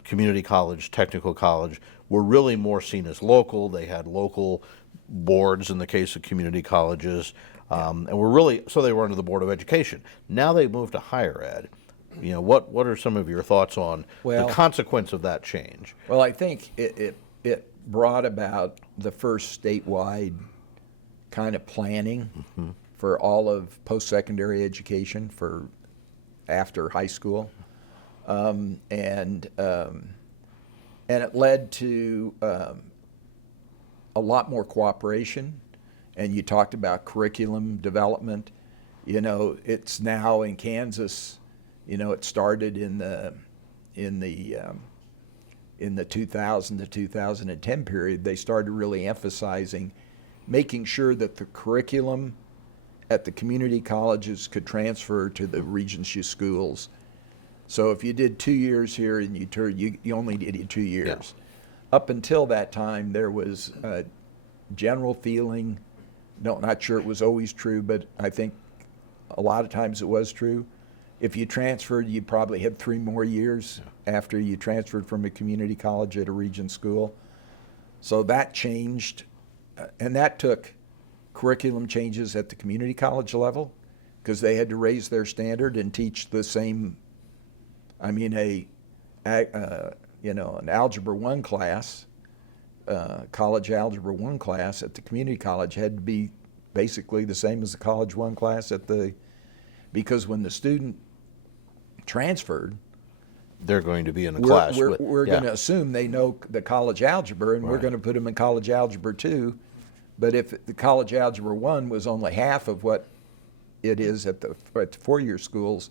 community college, technical college were really more seen as local. They had local boards in the case of community colleges, and so they were under the Board of Education. Now they've moved to higher ed. What are some of your thoughts on the consequence of that change? Well, I think it brought about the first statewide kind of planning for all of post-secondary education for after high school, and it led to a lot more cooperation. And you talked about curriculum development. It's now in Kansas. It started in the 2000 to 2010 period. They started really emphasizing making sure that the curriculum at the community colleges could transfer to the Regency schools. So if you did 2 years here and you only did 2 years. Up until that time, there was a general feeling, not sure it was always true, but I think a lot of times it was true. If you transferred, you probably had 3 more years after you transferred from a community college at a Regent school. So that changed, and that took curriculum changes at the community college level, because they had to raise their standard and teach the same. An Algebra 1 class, college Algebra 1 class at the community college had to be basically the same as the College 1 class because when the student transferred, They're going to be in a class. We're going to assume they know the college algebra, and we're going to put them in college algebra 2. But if the college algebra 1 was only half of what it is at the 4-year schools,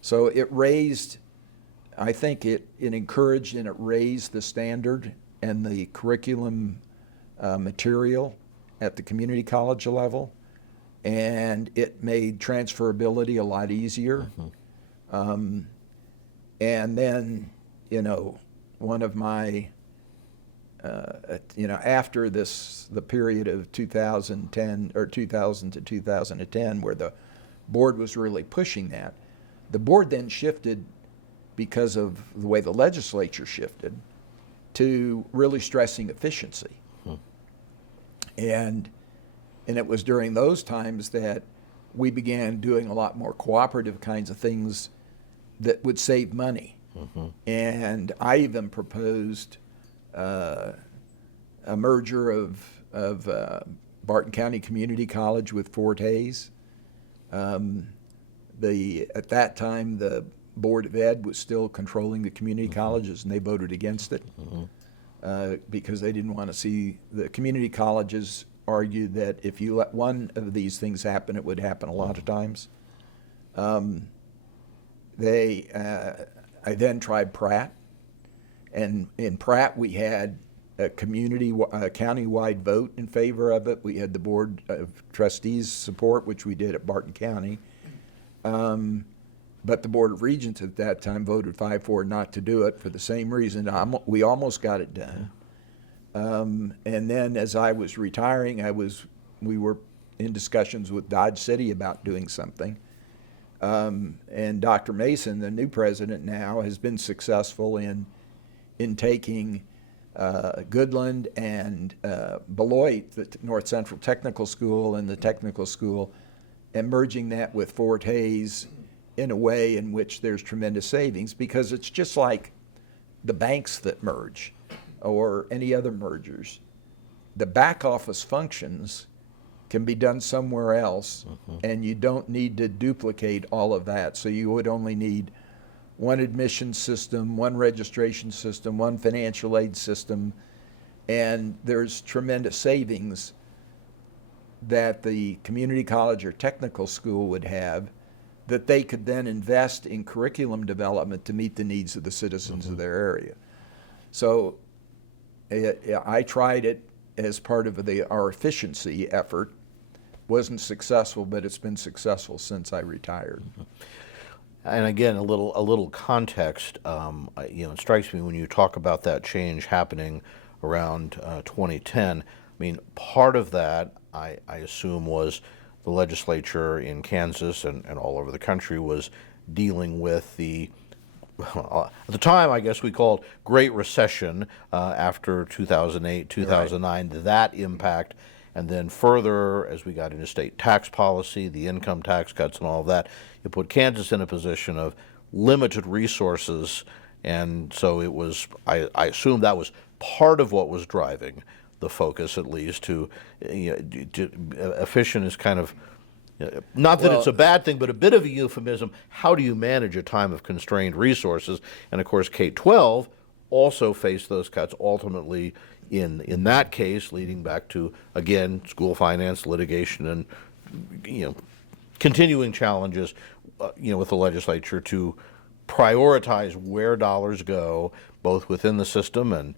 so it raised, I think it encouraged and it raised the standard and the curriculum material at the community college level, and it made transferability a lot easier. And then, one of my, after the period of 2010 or 2000 to 2010, where the board was really pushing that, the board then shifted because of the way the legislature shifted to really stressing efficiency. And it was during those times that we began doing a lot more cooperative kinds of things that would save money. And I even proposed a merger of Barton County Community College with Fort Hays. At that time, the Board of Ed was still controlling the community colleges, and they voted against it because they didn't want to see the community colleges argued that if you let one of these things happen, it would happen a lot of times. I then tried Pratt, and in Pratt we had a county-wide vote in favor of it. We had the Board of Trustees support, which we did at Barton County. But the Board of Regents at that time voted 5-4 not to do it for the same reason. We almost got it done. And then as I was retiring, we were in discussions with Dodge City about doing something. And Dr. Mason, the new president now, has been successful in taking Goodland and Beloit, the North Central Technical School, and the technical school, and merging that with Fort Hays in a way in which there's tremendous savings, because it's just like the banks that merge or any other mergers. The back office functions can be done somewhere else, and you don't need to duplicate all of that. So you would only need one admission system, one registration system, one financial aid system, and there's tremendous savings that the community college or technical school would have that they could then invest in curriculum development to meet the needs of the citizens of their area. So I tried it as part of our efficiency effort. Wasn't successful, but it's been successful since I retired. And again, a little context. It strikes me when you talk about that change happening around 2010. I mean, part of that, I assume, was the legislature in Kansas and all over the country was dealing with the, at the time, I guess we called Great Recession after 2008, 2009, right. That impact. And then further, as we got into state tax policy, the income tax cuts and all of that, it put Kansas in a position of limited resources. And so it was, I assume that was part of what was driving the focus, at least, to efficient is kind of, not that it's a bad thing, but a bit of a euphemism. How do you manage a time of constrained resources? And of course, K-12 also faced those cuts ultimately in that case, leading back to, again, school finance, litigation, and, continuing challenges, with the legislature to prioritize where dollars go, both within the system and,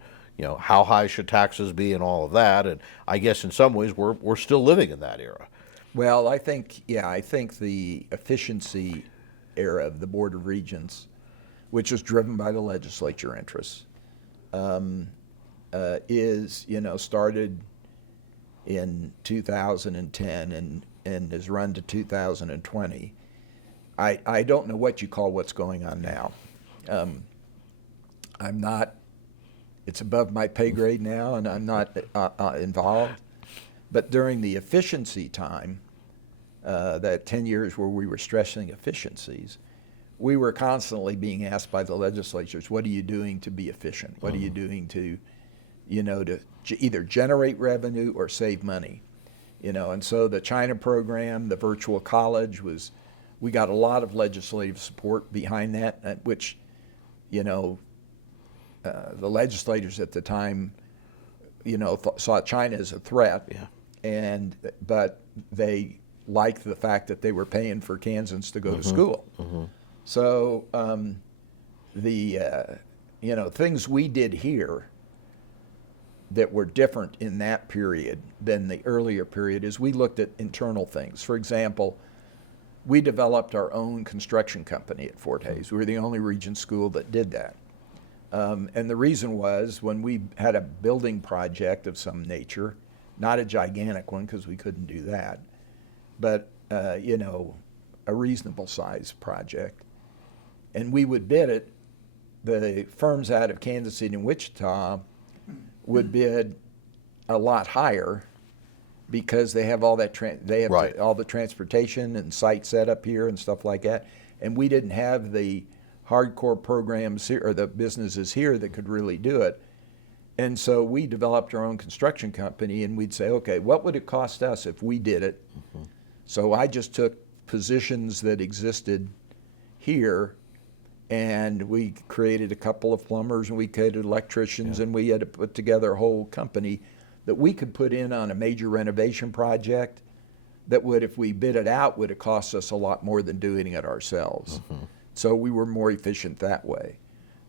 how high should taxes be and all of that. And I guess in some ways we're still living in that era. Well, I think the efficiency era of the Board of Regents, which was driven by the legislature interests, is, started in 2010 and is run to 2020. I don't know what you call what's going on now. I'm not, it's above my pay grade now, and I'm not involved. But during the efficiency time, that 10 years where we were stressing efficiencies, we were constantly being asked by the legislatures, what are you doing to be efficient? What are you doing to, to either generate revenue or save money? And so the China program, the virtual college we got a lot of legislative support behind that, which, the legislators at the time, saw China as a threat. Yeah. But they liked the fact that they were paying for Kansans to go to school. So the things we did here that were different in that period than the earlier period is we looked at internal things. For example, we developed our own construction company at Fort Hays. We were the only Regent school that did that. And the reason was when we had a building project of some nature, not a gigantic one because we couldn't do that, but a reasonable size project, and we would bid it, the firms out of Kansas City and Wichita would bid a lot higher because they have all that Right. all the transportation and site set up here and stuff like that, and we didn't have the hardcore programs here or the businesses here that could really do it. And so we developed our own construction company, and we'd say, okay, what would it cost us if we did it? So I just took positions that existed here, and we created a couple of plumbers, and we created electricians, and we had to put together a whole company that we could put in on a major renovation project that would, if we bid it out, would have cost us a lot more than doing it ourselves. So we were more efficient that way.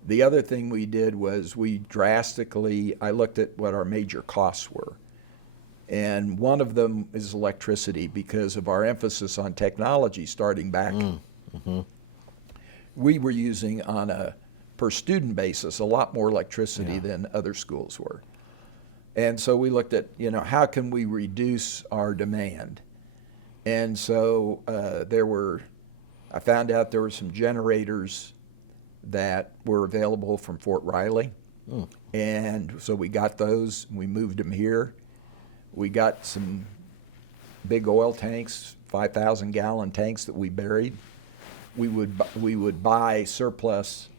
The other thing we did was I looked at what our major costs were. And one of them is electricity because of our emphasis on technology starting back. We were using on a per student basis a lot more electricity than other schools were. And so we looked at, how can we reduce our demand? And so I found out there were some generators that were available from Fort Riley. And so we got those, and we moved them here. We got some big oil tanks, 5,000-gallon tanks that we buried. We would buy surplus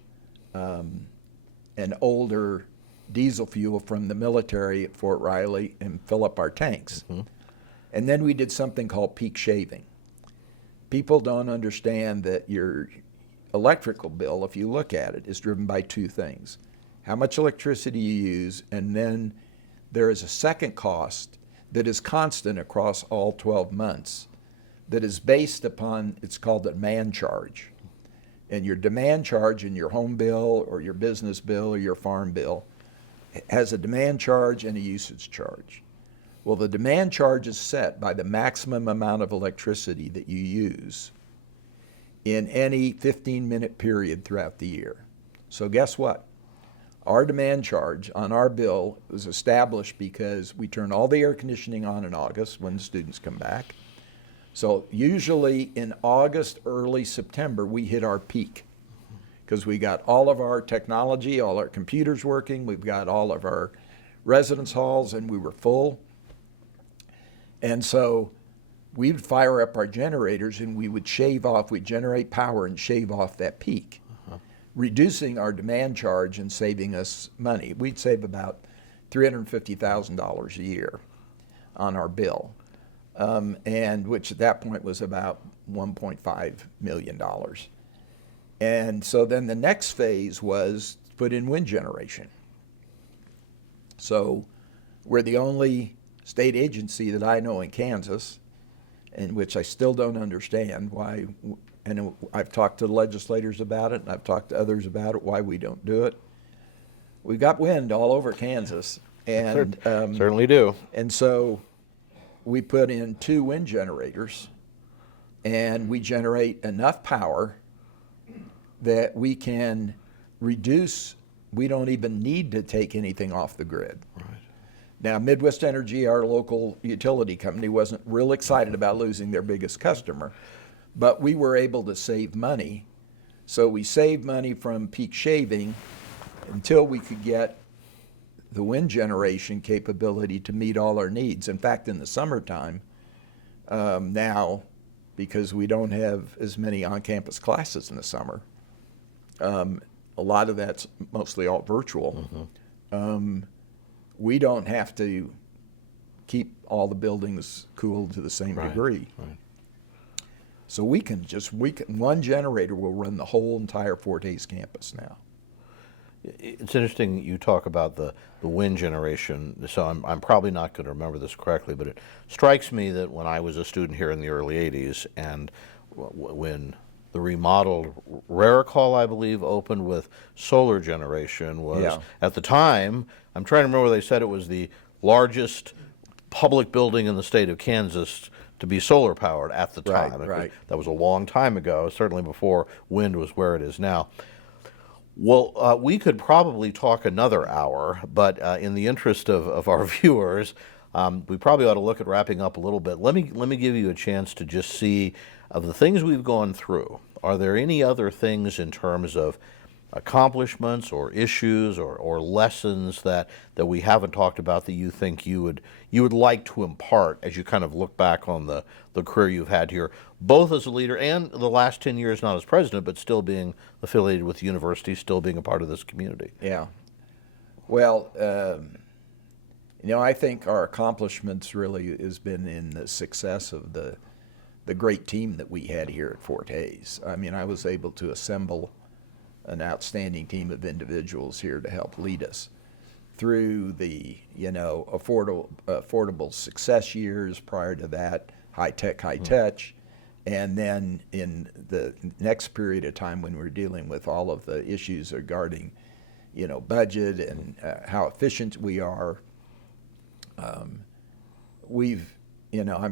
and older diesel fuel from the military at Fort Riley and fill up our tanks. And then we did something called peak shaving. People don't understand that your electrical bill, if you look at it, is driven by two things: how much electricity you use, and then there is a second cost that is constant across all 12 months that is based upon, it's called the demand charge. And your demand charge in your home bill or your business bill or your farm bill has a demand charge and a usage charge. Well, the demand charge is set by the maximum amount of electricity that you use in any 15-minute period throughout the year. So guess what? Our demand charge on our bill was established because we turn all the air conditioning on in August when the students come back. So usually in August, early September, we hit our peak because we got all of our technology, all our computers working, we've got all of our residence halls, and we were full. And so we'd fire up our generators, and we would we'd generate power and shave off that peak, reducing our demand charge and saving us money. We'd save about $350,000 a year on our bill, and which at that point was about $1.5 million. And so then the next phase was put in wind generation. So we're the only state agency that I know in Kansas, in which I still don't understand why, and I've talked to the legislators about it, and I've talked to others about it, why we don't do it. We've got wind all over Kansas, and certainly do. And so we put in 2 wind generators, and we generate enough power that we can reduce. We don't even need to take anything off the grid. Right. Now, Midwest Energy, our local utility company, wasn't real excited about losing their biggest customer, but we were able to save money. So we saved money from peak shaving until we could get the wind generation capability to meet all our needs. In fact, in the summertime, now, because we don't have as many on-campus classes in the summer, a lot of that's mostly all virtual. We don't have to keep all the buildings cooled to the same degree. Right. So one generator will run the whole entire Fort Hays campus now. It's interesting you talk about the wind generation. So I'm probably not going to remember this correctly, but it strikes me that when I was a student here in the early 80s and when the remodeled Rarick Hall, I believe, opened with solar generation was, at the time, I'm trying to remember where they said it was the largest public building in the state of Kansas to be solar powered at the time. Right. That was a long time ago, certainly before wind was where it is now. Well, we could probably talk another hour, but in the interest of our viewers, we probably ought to look at wrapping up a little bit. Let me give you a chance to just see, of the things we've gone through, are there any other things in terms of accomplishments or issues or lessons that we haven't talked about that you think you would like to impart as you kind of look back on the career you've had here, both as a leader and the last 10 years not as president, but still being affiliated with the university, still being a part of this community? Yeah. Well, I think our accomplishments really has been in the success of the great team that we had here at Fort Hays. I mean, I was able to assemble an outstanding team of individuals here to help lead us through the affordable success years. Prior to that, high touch, and then in the next period of time when we're dealing with all of the issues regarding budget and how efficient we are. I'm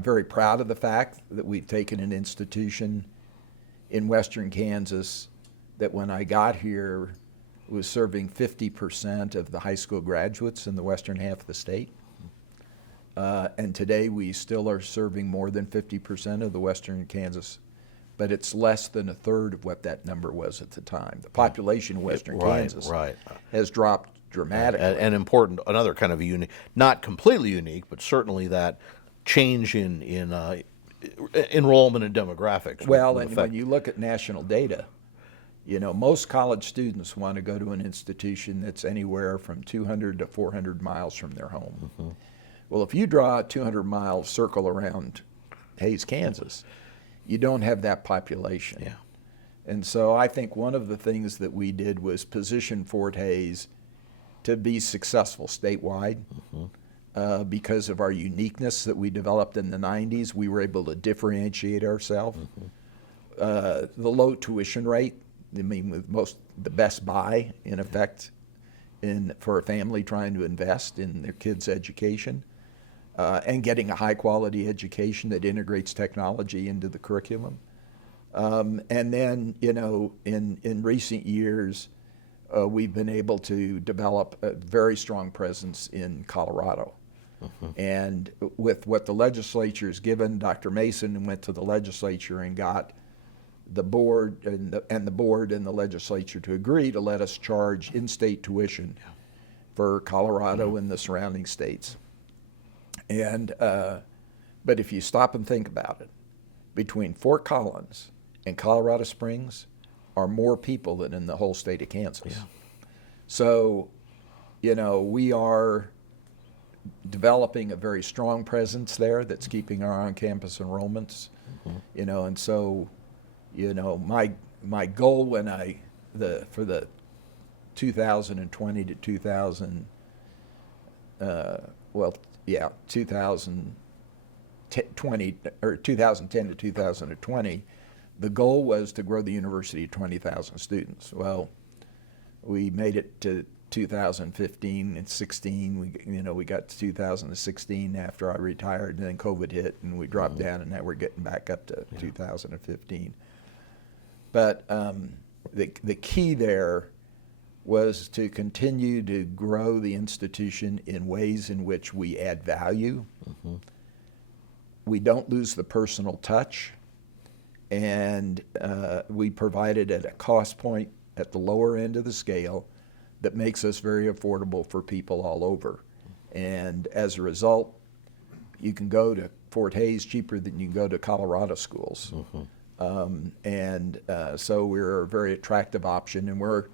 very proud of the fact that we've taken an institution in Western Kansas that when I got here was serving 50% of the high school graduates in the western half of the state. And today we still are serving more than 50% of the western Kansas, but it's less than a third of what that number was at the time. The population of western Kansas has dropped dramatically. And important, another kind of unique, not completely unique, but certainly that change in enrollment and demographics. Well, and when you look at national data, most college students want to go to an institution that's anywhere from 200 to 400 miles from their home. Mm-hmm. Well, if you draw a 200-mile circle around Hays, Kansas, you don't have that population. Yeah. And so I think one of the things that we did was position Fort Hays to be successful statewide. Mm-hmm. Because of our uniqueness that we developed in the 90s, we were able to differentiate ourselves. Mm-hmm. The low tuition rate, with the best buy, in effect, for a family trying to invest in their kids' education, and getting a high-quality education that integrates technology into the curriculum. And then, in recent years, we've been able to develop a very strong presence in Colorado. Mm-hmm. And with what the legislature has given, Dr. Mason went to the legislature and got the board and the legislature to agree to let us charge in-state tuition for Colorado mm-hmm. and the surrounding states. And but if you stop and think about it, between Fort Collins and Colorado Springs are more people than in the whole state of Kansas. Yeah. So, we are developing a very strong presence there that's keeping our on-campus enrollments. Mm-hmm. And so, my goal for the 2020 to 2000, 2020 or 2010 to 2020, the goal was to grow the university to 20,000 students. Well, we made it to 2015 and 16. We got to 2016 after I retired, and then COVID hit, and we dropped down, and now we're getting back up to 2015. But the key there was to continue to grow the institution in ways in which we add value. Mm-hmm. We don't lose the personal touch, and we provide it at a cost point at the lower end of the scale that makes us very affordable for people all over. And as a result, you can go to Fort Hays cheaper than you can go to Colorado schools. Mm-hmm. So we're a very attractive option, and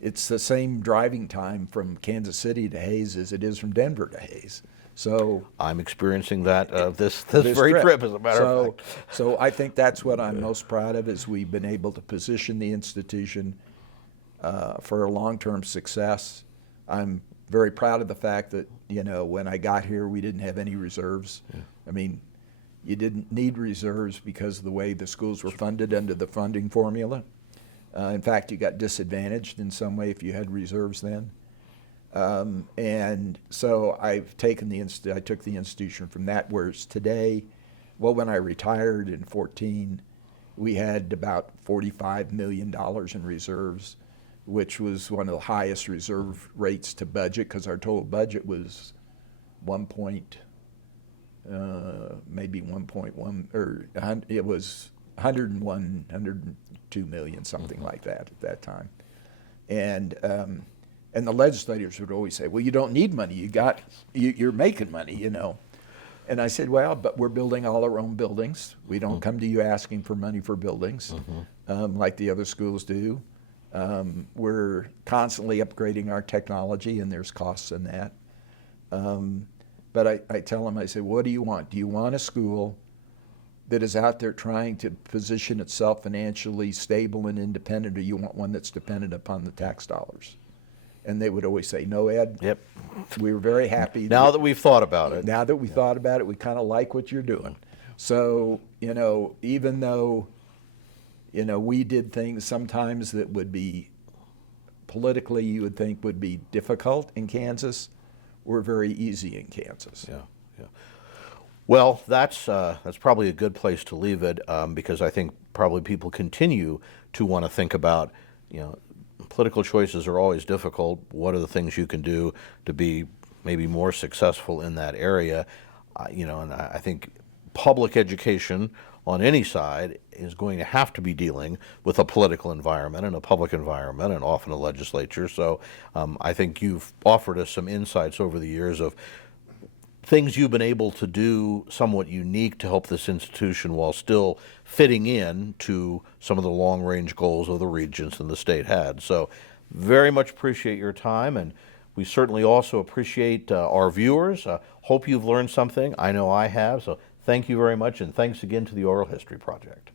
it's the same driving time from Kansas City to Hays as it is from Denver to Hays. So I'm experiencing that this very trip, as a matter of fact. So I think that's what I'm most proud of, is we've been able to position the institution for a long-term success. I'm very proud of the fact that, when I got here, we didn't have any reserves. Yeah. I mean, you didn't need reserves because of the way the schools were funded under the funding formula. In fact, you got disadvantaged in some way if you had reserves then. And so I took the institution from that, whereas today, well, when I retired in 2014, we had about $45 million in reserves, which was one of the highest reserve rates to budget, because our total budget was maybe 1.1, or it was 101, 102 million, something like that at that time. And the legislators would always say, well, you don't need money. You're making money, And I said, well, but we're building all our own buildings. We don't come to you asking for money for buildings, like the other schools do. We're constantly upgrading our technology, and there's costs in that. But I tell them, I say, what do you want? Do you want a school that is out there trying to position itself financially stable and independent, or you want one that's dependent upon the tax dollars? And they would always say, no, Ed. Yep. We were very happy. Now that we've thought about it. Now that we thought about it, we kind of like what you're doing. So, even though, we did things sometimes that would be politically, you would think would be difficult in Kansas, we're very easy in Kansas. Yeah, yeah. Well, that's probably a good place to leave it, because I think probably people continue to want to think about, political choices are always difficult. What are the things you can do to be maybe more successful in that area? And I think public education on any side is going to have to be dealing with a political environment and a public environment, and often a legislature. So I think you've offered us some insights over the years of things you've been able to do somewhat unique to help this institution while still fitting in to some of the long-range goals of the Regents and the state had. So very much appreciate your time, and we certainly also appreciate our viewers. Hope you've learned something. I know I have, so thank you very much, and thanks again to the Oral History Project.